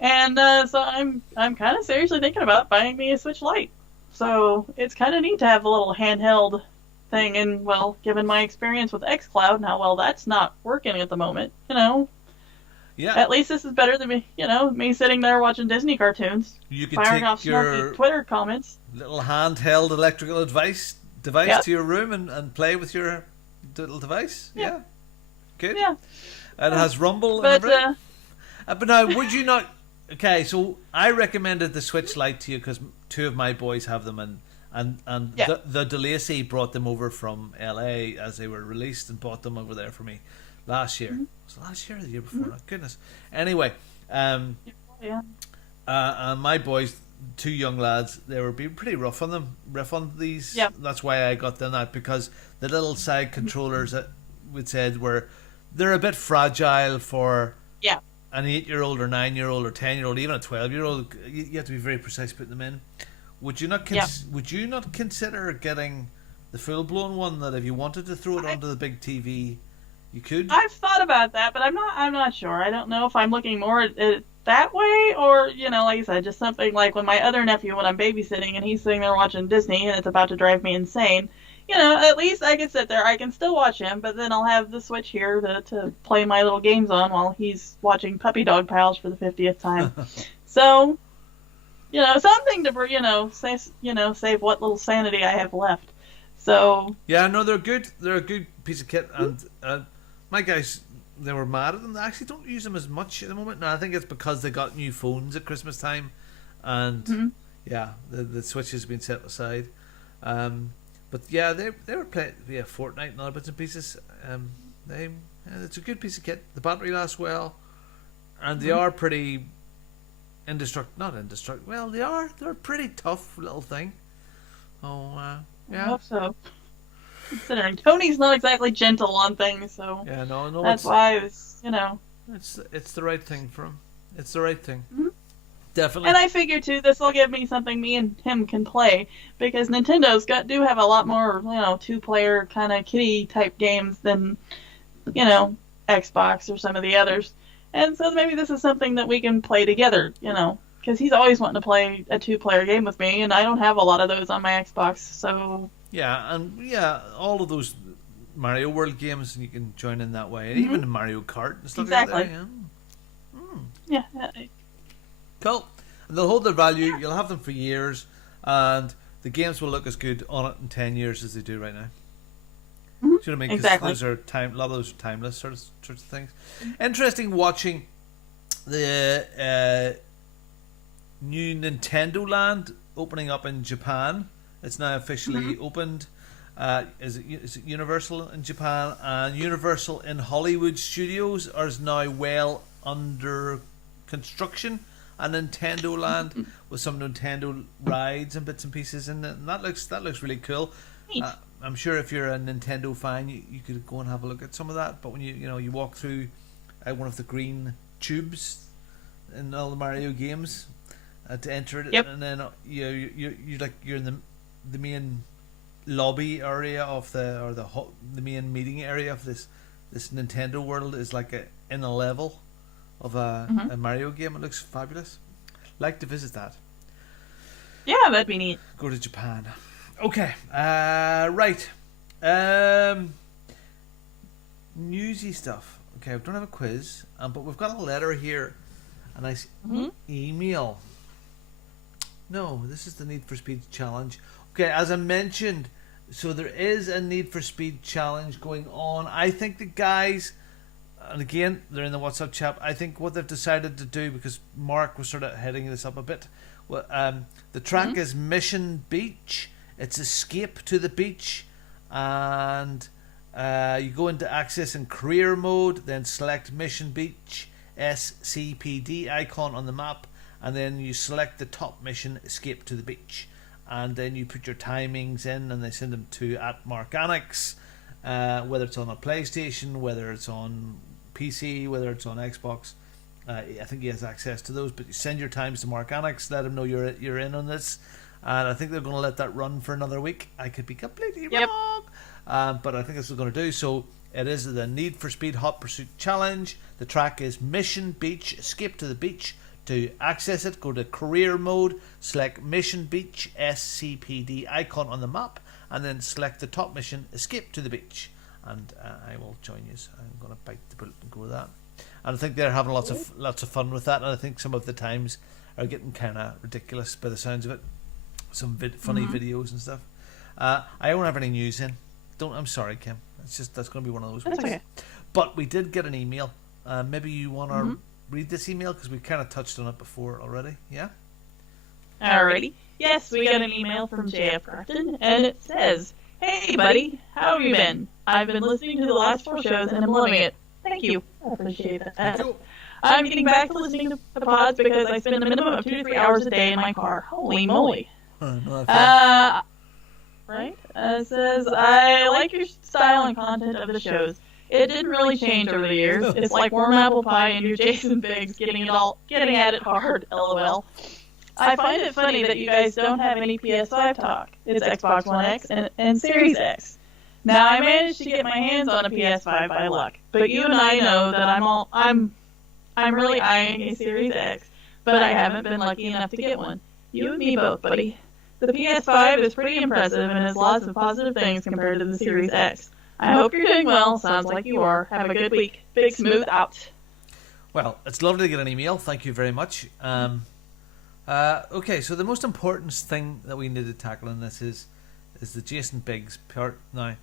And so I'm kind of seriously thinking about buying me a Switch Lite. So it's kind of neat to have a little handheld thing, and given my experience with xCloud and how well that's not working at the moment, yeah. At least this is better than me sitting there watching Disney cartoons, you can firing take off your snarky Twitter comments, little handheld electrical device to your room and play with your little device. Yeah. Good. Yeah. And it has Rumble and everything. But now, would you not? Okay, so I recommended the Switch Lite to you because two of my boys have them, and the DeLacy brought them over from LA as they were released and bought them over there for me last year. Was it last year or the year before? Oh, goodness. Anyway, Yeah. And my boys, 2 young lads, they were being pretty rough on these. Yep. That's why I got them that, because the little side controllers that we said they're a bit fragile for an 8-year-old or 9-year-old or 10-year-old, even a 12-year-old. You have to be very precise putting them in. Would you not consider getting the full blown one, that if you wanted to throw it onto the big TV, you could? I've thought about that, but I'm not sure. I don't know if I'm looking more at it that way, or, like I said, just something like when my other nephew, when I'm babysitting and he's sitting there watching Disney and it's about to drive me insane, at least I can sit there. I can still watch him, but then I'll have the Switch here to play my little games on while he's watching Puppy Dog Pals for the 50th time. So, something to, save what little sanity I have left. So. Yeah, no, they're good. They're a good piece of kit, and my guys, they were mad at them. They actually don't use them as much at the moment. Now, I think it's because they got new phones at Christmas time, and the Switch has been set aside. But yeah, they were playing Fortnite and other bits and pieces. It's a good piece of kit. The battery lasts well, and they are pretty not indestructible. Well, they're a pretty tough little thing. Oh, yeah. I hope so. Considering Tony's not exactly gentle on things, so no, that's why I was, It's the right thing for him. It's the right thing. Mm-hmm. Definitely. And I figure too, this will give me something me and him can play, because Nintendo's do have a lot more, 2-player kind of kiddie type games than, Xbox or some of the others. And so maybe this is something that we can play together, because he's always wanting to play a 2-player game with me, and I don't have a lot of those on my Xbox, so. Yeah, and all of those Mario World games, and you can join in that way, and even Mario Kart and stuff like that. Yeah. Cool. And they'll hold their value. You'll have them for years, and the games will look as good on it in 10 years as they do right now. Do you know what I mean? 'Cause exactly. a lot of those are timeless sorts of things. Interesting watching the new Nintendo Land opening up in Japan. It's now officially opened. Is it Universal in Japan? And Universal in Hollywood Studios is now well under construction. A Nintendo Land with some Nintendo rides and bits and pieces in it, and that looks really cool. I'm sure if you're a Nintendo fan, you could go and have a look at some of that. But when you walk through one of the green tubes in all the Mario games to enter it, and then you're in the main lobby area of the main meeting area of this Nintendo world is like in a level of a Mario game. It looks fabulous. Like to visit that. Yeah, that'd be neat. Go to Japan. Okay, right. Newsy stuff. Okay, we don't have a quiz, but we've got a letter here, a nice email. No, this is the Need for Speed challenge. Okay, as I mentioned, so there is a Need for Speed challenge going on. I think the guys, and again, they're in the WhatsApp chat, I think what they've decided to do, because Mark was sort of heading this up a bit, the track is Mission Beach. It's Escape to the Beach, and you go into Access and Career Mode, then select Mission Beach SCPD icon on the map, and then you select the top mission, Escape to the Beach, and then you put your timings in, and they send them to @Markanix, whether it's on a PlayStation, whether it's on PC, whether it's on Xbox. I think he has access to those, but you send your times to Markanix, let him know you're in on this, and I think they're going to let that run for another week. I could be completely wrong, but I think that's what they're going to do. So it is the Need for Speed Hot Pursuit Challenge. The track is Mission Beach, Escape to the Beach. To access it, go to Career Mode, select Mission Beach SCPD icon on the map, and then select the top mission, Escape to the Beach. And I will join you. So I'm going to bite the bullet and go with that. And I think they're having lots of fun with that. And I think some of the times are getting kind of ridiculous by the sounds of it. Some funny videos and stuff. I don't have any news in. I'm sorry, Kim. That's going to be one of those weeks. Okay. But we did get an email. Maybe you want to read this email, because we kind of touched on it before already. Yeah. Alrighty. Yes, we got an email from JF Crafton, and it says, "Hey, buddy, how have you been? I've been listening to the last 4 shows, and I'm loving it. Thank you. I appreciate that. I'm getting back to listening to the pods because I spend a minimum of 2 to 3 hours a day in my car. Holy moly. Right? It says, I like your style and content of the shows. It didn't really change over the years. It's like warm apple pie and your Jason Biggs getting at it hard, lol. I find it funny that you guys don't have any PS5 talk. It's Xbox One X and Series X. Now I managed to get my hands on a PS5 by luck, but you and I know that I'm really eyeing a Series X, but I haven't been lucky enough to get one. You and me both, buddy. The PS5 is pretty impressive and has lots of positive things compared to the Series X. I hope you're doing well. Sounds like you are. Have a good week. Big Smooth out. Well, it's lovely to get an email. Thank you very much. Okay, so the most important thing that we need to tackle in this is the Jason Biggs part. Now,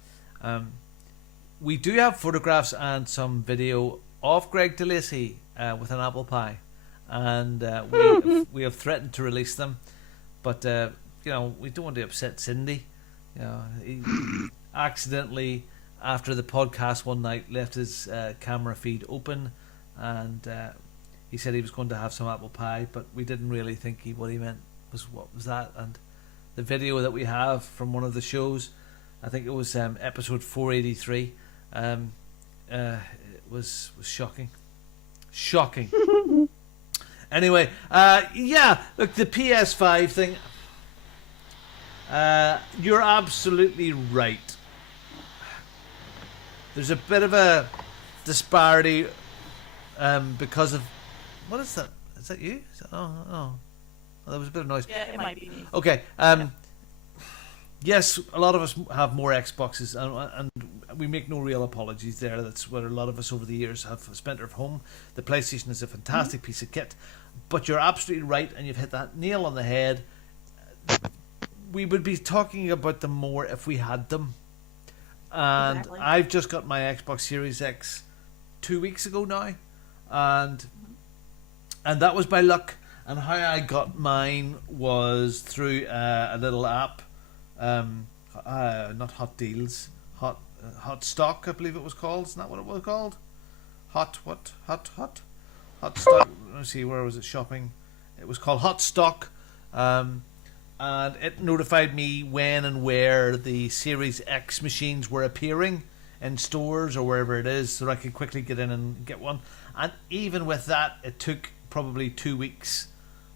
we do have photographs and some video of Greg DeLacy with an apple pie, and we have threatened to release them, but we don't want to upset Cindy. He accidentally, after the podcast one night, left his camera feed open, and he said he was going to have some apple pie, but we didn't really think what he meant was what was that. And the video that we have from one of the shows, I think it was episode 483, it was shocking. Anyway, look, the PS5 thing, you're absolutely right. There's a bit of a disparity because of, what is that? Is that you? Oh, there was a bit of noise. Yeah, it might be me. Okay. Yes, a lot of us have more Xboxes, and we make no real apologies there. That's where a lot of us over the years have spent our home. The PlayStation is a fantastic piece of kit, but you're absolutely right, and you've hit that nail on the head. We would be talking about them more if we had them. And exactly. I've just got my Xbox Series X 2 weeks ago now, and that was by luck. And how I got mine was through a little app, not Hot Deals, Hot Stock, I believe it was called. Isn't that what it was called? Hot Stock. Let's see, where was it shopping? It was called Hot Stock, and it notified me when and where the Series X machines were appearing in stores or wherever it is, so that I could quickly get in and get one. And even with that, it took probably 2 weeks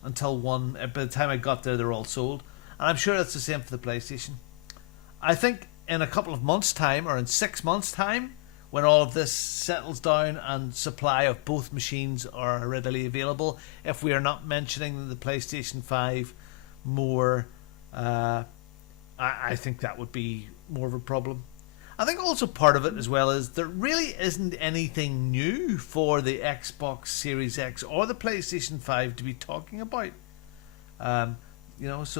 until one. By the time I got there, they're all sold. And I'm sure that's the same for the PlayStation. I think in a couple of months' time, or in 6 months' time, when all of this settles down and supply of both machines are readily available, if we are not mentioning the PlayStation 5 more, I think that would be more of a problem. I think also part of it as well is there really isn't anything new for the Xbox Series X or the PlayStation 5 to be talking about. So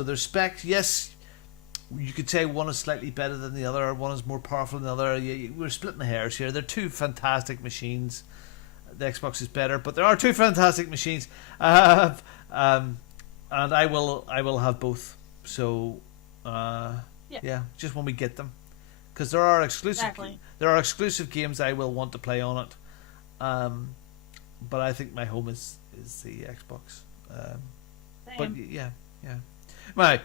there's specs. Yes, you could say one is slightly better than the other, or one is more powerful than the other. We're splitting the hairs here. They're two fantastic machines. The Xbox is better, but there are two fantastic machines. And I will have both. So just when we get them, because there are exclusive games I will want to play on it. But I think my home is the Xbox. But yeah. Now,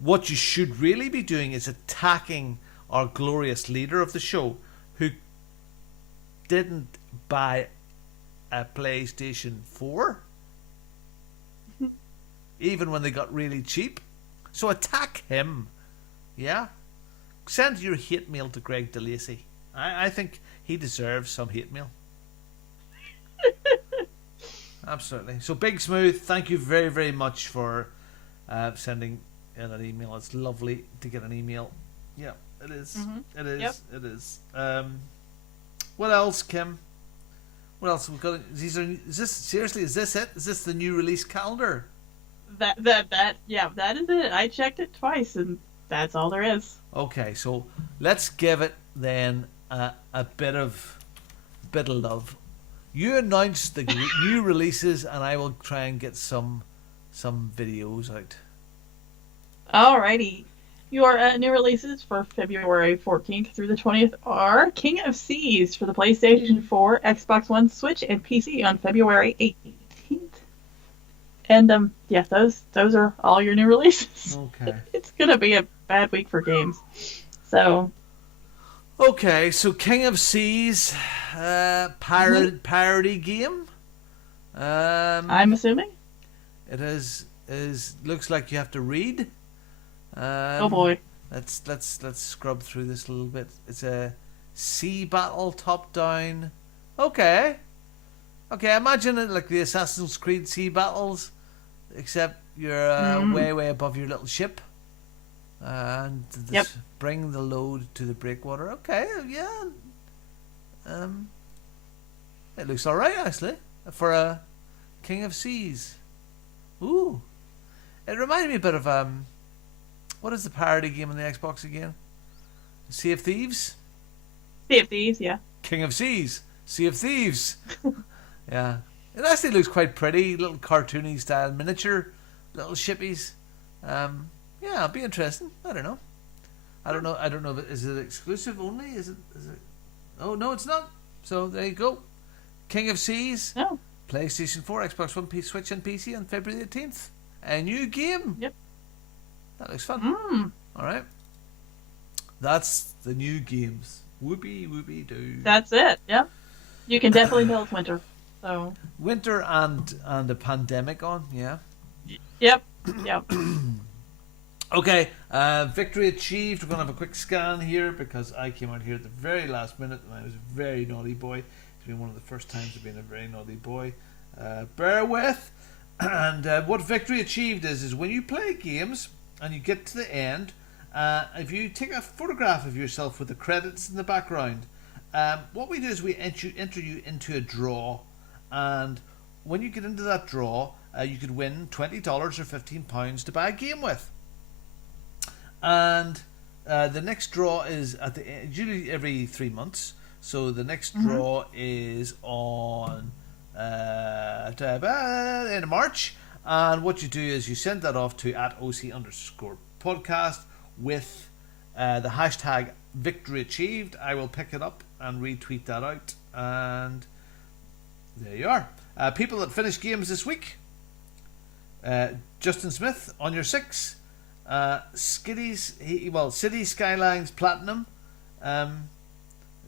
what you should really be doing is attacking our glorious leader of the show, who didn't buy a PlayStation 4, even when they got really cheap. So attack him. Yeah? Send your hate mail to Greg DeLacy. I think he deserves some hate mail. Absolutely. So Big Smooth, thank you very, very much for sending that email. It's lovely to get an email. Yeah, it is. Mm-hmm. It is. Yep. It is. What else, Kim? What else we've got? Is this it? Is this the new release calendar? That is it. I checked it twice, and that's all there is. Okay, so let's give it then a bit of love. You announce the new releases, and I will try and get some videos out. Alrighty. Your new releases for February 14th through the 20th are King of Seas for the PlayStation 4, Xbox One, Switch, and PC on February 18th. And yeah, those are all your new releases. Okay. It's gonna be a bad week for games. So. Okay, so King of Seas, parody game. I'm assuming. It is looks like you have to read. Oh boy. Let's scrub through this a little bit. It's a sea battle top down. Okay. Imagine it like the Assassin's Creed sea battles, except you're way above your little ship. And bring the load to the breakwater. Okay, yeah. It looks alright actually for a King of Seas. Ooh, it reminded me a bit of what is the parody game on the Xbox again? Sea of Thieves. Sea of Thieves, yeah. King of Seas, Sea of Thieves. Yeah, it actually looks quite pretty. Little cartoony style miniature little shippies. Yeah, it'll be interesting. I don't know. I don't know. Is it exclusive only? Is it? Oh no, it's not. So there you go. King of Seas. No. PlayStation 4, Xbox One, Switch, and PC on February 18th. A new game. Yep. That looks fun. All right. That's the new games. Whoopie doo. That's it. Yep. You can definitely tell it's winter. So. Winter and a pandemic on. Yeah. Yep. Okay, victory achieved. We're going to have a quick scan here because I came out here at the very last minute and I was a very naughty boy. It's been one of the first times I've been a very naughty boy. Bear with. And what victory achieved is when you play games and you get to the end, if you take a photograph of yourself with the credits in the background, what we do is we enter you into a draw. And when you get into that draw, you could win $20 or £15 to buy a game with. And the next draw is usually every 3 months. So the next draw is on the end of March. And what you do is you send that off to @OC_podcast with the hashtag victory achieved. I will pick it up and retweet that out. And there you are. People that finished games this week. Justin Smith on your 6. City Skylines Platinum.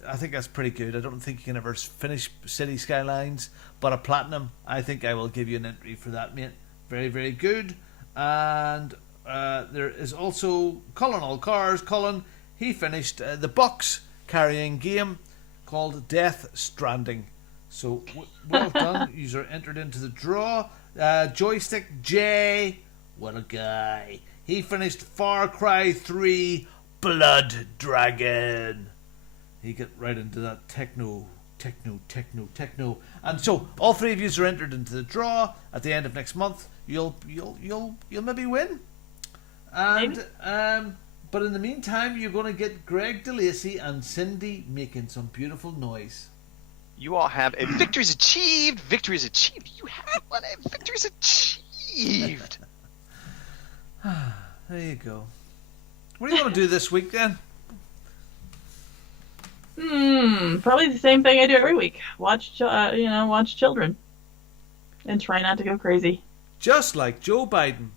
I think that's pretty good. I don't think you can ever finish City Skylines, but a Platinum, I think I will give you an entry for that, mate. Very, very good. And there is also Colin All Cars. Colin, he finished the box carrying game called Death Stranding. So well done. You are entered into the draw. Joystick J, what a guy. He finished Far Cry 3 Blood Dragon. He got right into that techno. And so all three of you are entered into the draw. At the end of next month, you'll maybe win. And but in the meantime, you're going to get Greg DeLacy and Cindy making some beautiful noise. You all have a victory's achieved. Victory's achieved. You have one. A victory's achieved. There you go. What are you going to do this week then? Probably the same thing I do every week. Watch children, and try not to go crazy. Just like Joe Biden.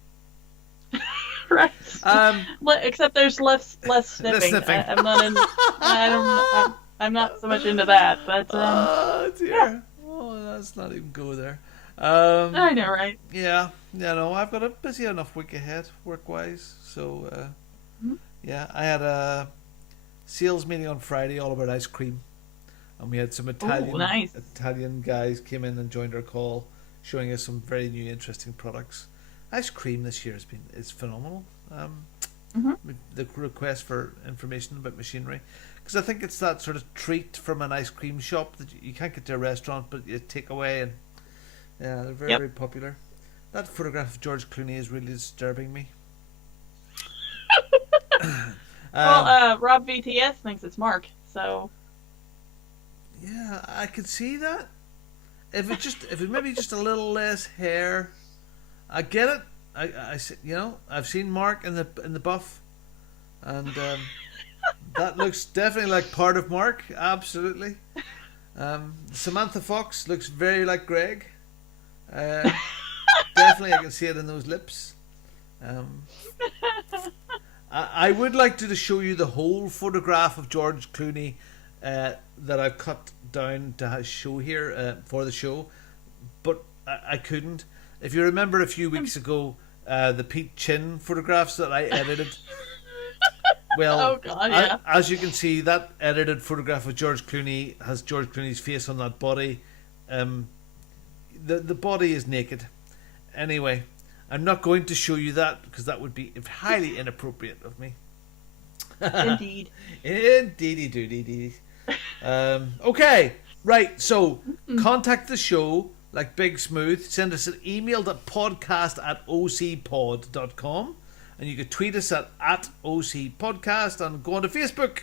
Right. Except there's less sniffing. I'm not so much into that, but oh dear. Yeah. Oh, let's not even go there. I know, right? Yeah, no, I've got a busy enough week ahead, work-wise. So, yeah, I had a sales meeting on Friday all about ice cream, and we had some Italian guys came in and joined our call, showing us some very new, interesting products. Ice cream this year is phenomenal. The request for information about machinery, because I think it's that sort of treat from an ice cream shop that you can't get to a restaurant, but you take away, and yeah, they're very, very popular. That photograph of George Clooney is really disturbing me. Rob VTS thinks it's Mark, so yeah, I could see that. If it maybe just a little less hair, I get it. I've seen Mark in the buff, And that looks definitely like part of Mark. Absolutely. Samantha Fox looks very like Greg. Definitely, I can see it in those lips. I would like to show you the whole photograph of George Clooney that I've cut down to show here for the show, but I couldn't. If you remember a few weeks ago, the Pete Chin photographs that I edited. Well, oh God, yeah. As you can see, that edited photograph of George Clooney has George Clooney's face on that body. The body is naked. Anyway, I'm not going to show you that because that would be highly inappropriate of me. Indeed. Indeedy. Okay, right. So contact the show like Big Smooth. Send us an email at podcast@ocpod.com. And you could tweet us at @OCPodcast and go on to Facebook.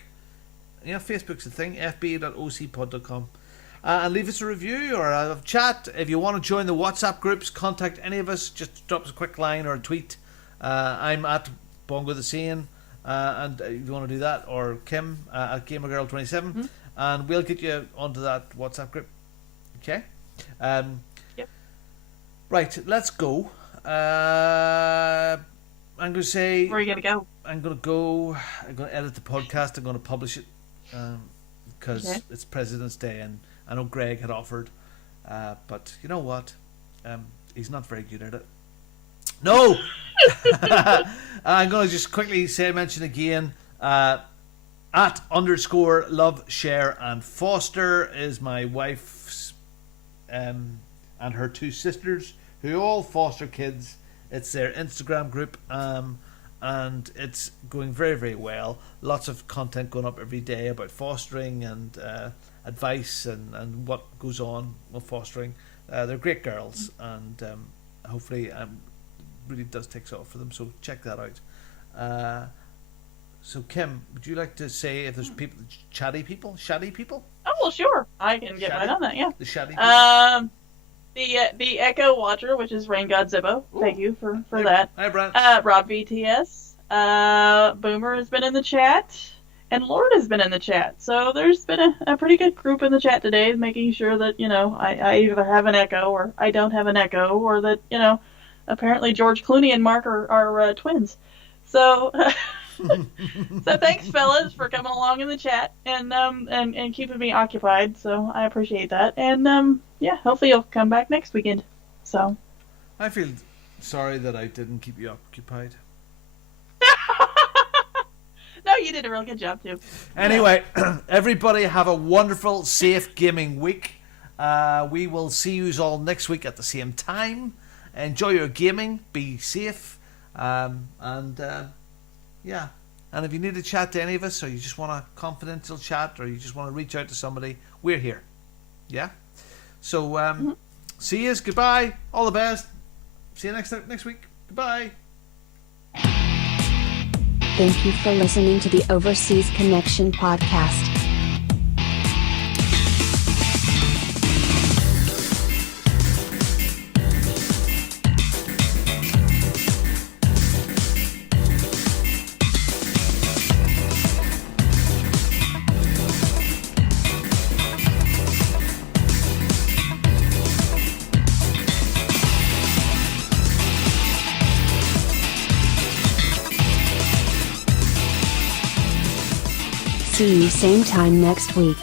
Yeah, Facebook's the thing, fb.ocpod.com. And leave us a review or a chat. If you want to join the WhatsApp groups, contact any of us. Just drop us a quick line or a tweet. I'm at Bongo the Sane. And if you want to do that, or Kim at GamerGirl27. And we'll get you onto that WhatsApp group. Okay? Yep. Right, let's go. I'm going to say... Where are you going to go? I'm going to edit the podcast. I'm going to publish it because it's President's Day and I know Greg had offered. But you know what? He's not very good at it. No! I'm going to just quickly mention again, @_love, share and foster is my wife's and her two sisters who all foster kids. It's their Instagram group, and it's going very, very well. Lots of content going up every day about fostering and advice and what goes on with fostering. They're great girls, and hopefully really does take off for them, so check that out. So Kim, would you like to say if there's people, shady people? Oh, well, sure. I can get right on that, yeah. The shady people. The Echo Watcher, which is Rain God Zibbo. Thank you for that. Hi, Brent. Rob VTS. Boomer has been in the chat. And Lord has been in the chat. So there's been a pretty good group in the chat today, making sure that, I either have an Echo or I don't have an Echo, or that, apparently George Clooney and Mark are twins. So... So thanks, fellas, for coming along in the chat and keeping me occupied. So I appreciate that. And hopefully you'll come back next weekend. So I feel sorry that I didn't keep you occupied. No, you did a real good job too. Anyway, everybody have a wonderful, safe gaming week. We will see you all next week at the same time. Enjoy your gaming. Be safe. Yeah, and if you need to chat to any of us, or you just want a confidential chat, or you just want to reach out to somebody, we're here. Yeah? So, see yous. Goodbye. All the best. See you next week. Goodbye. Thank you for listening to the Overseas Connection podcast. See you same time next week.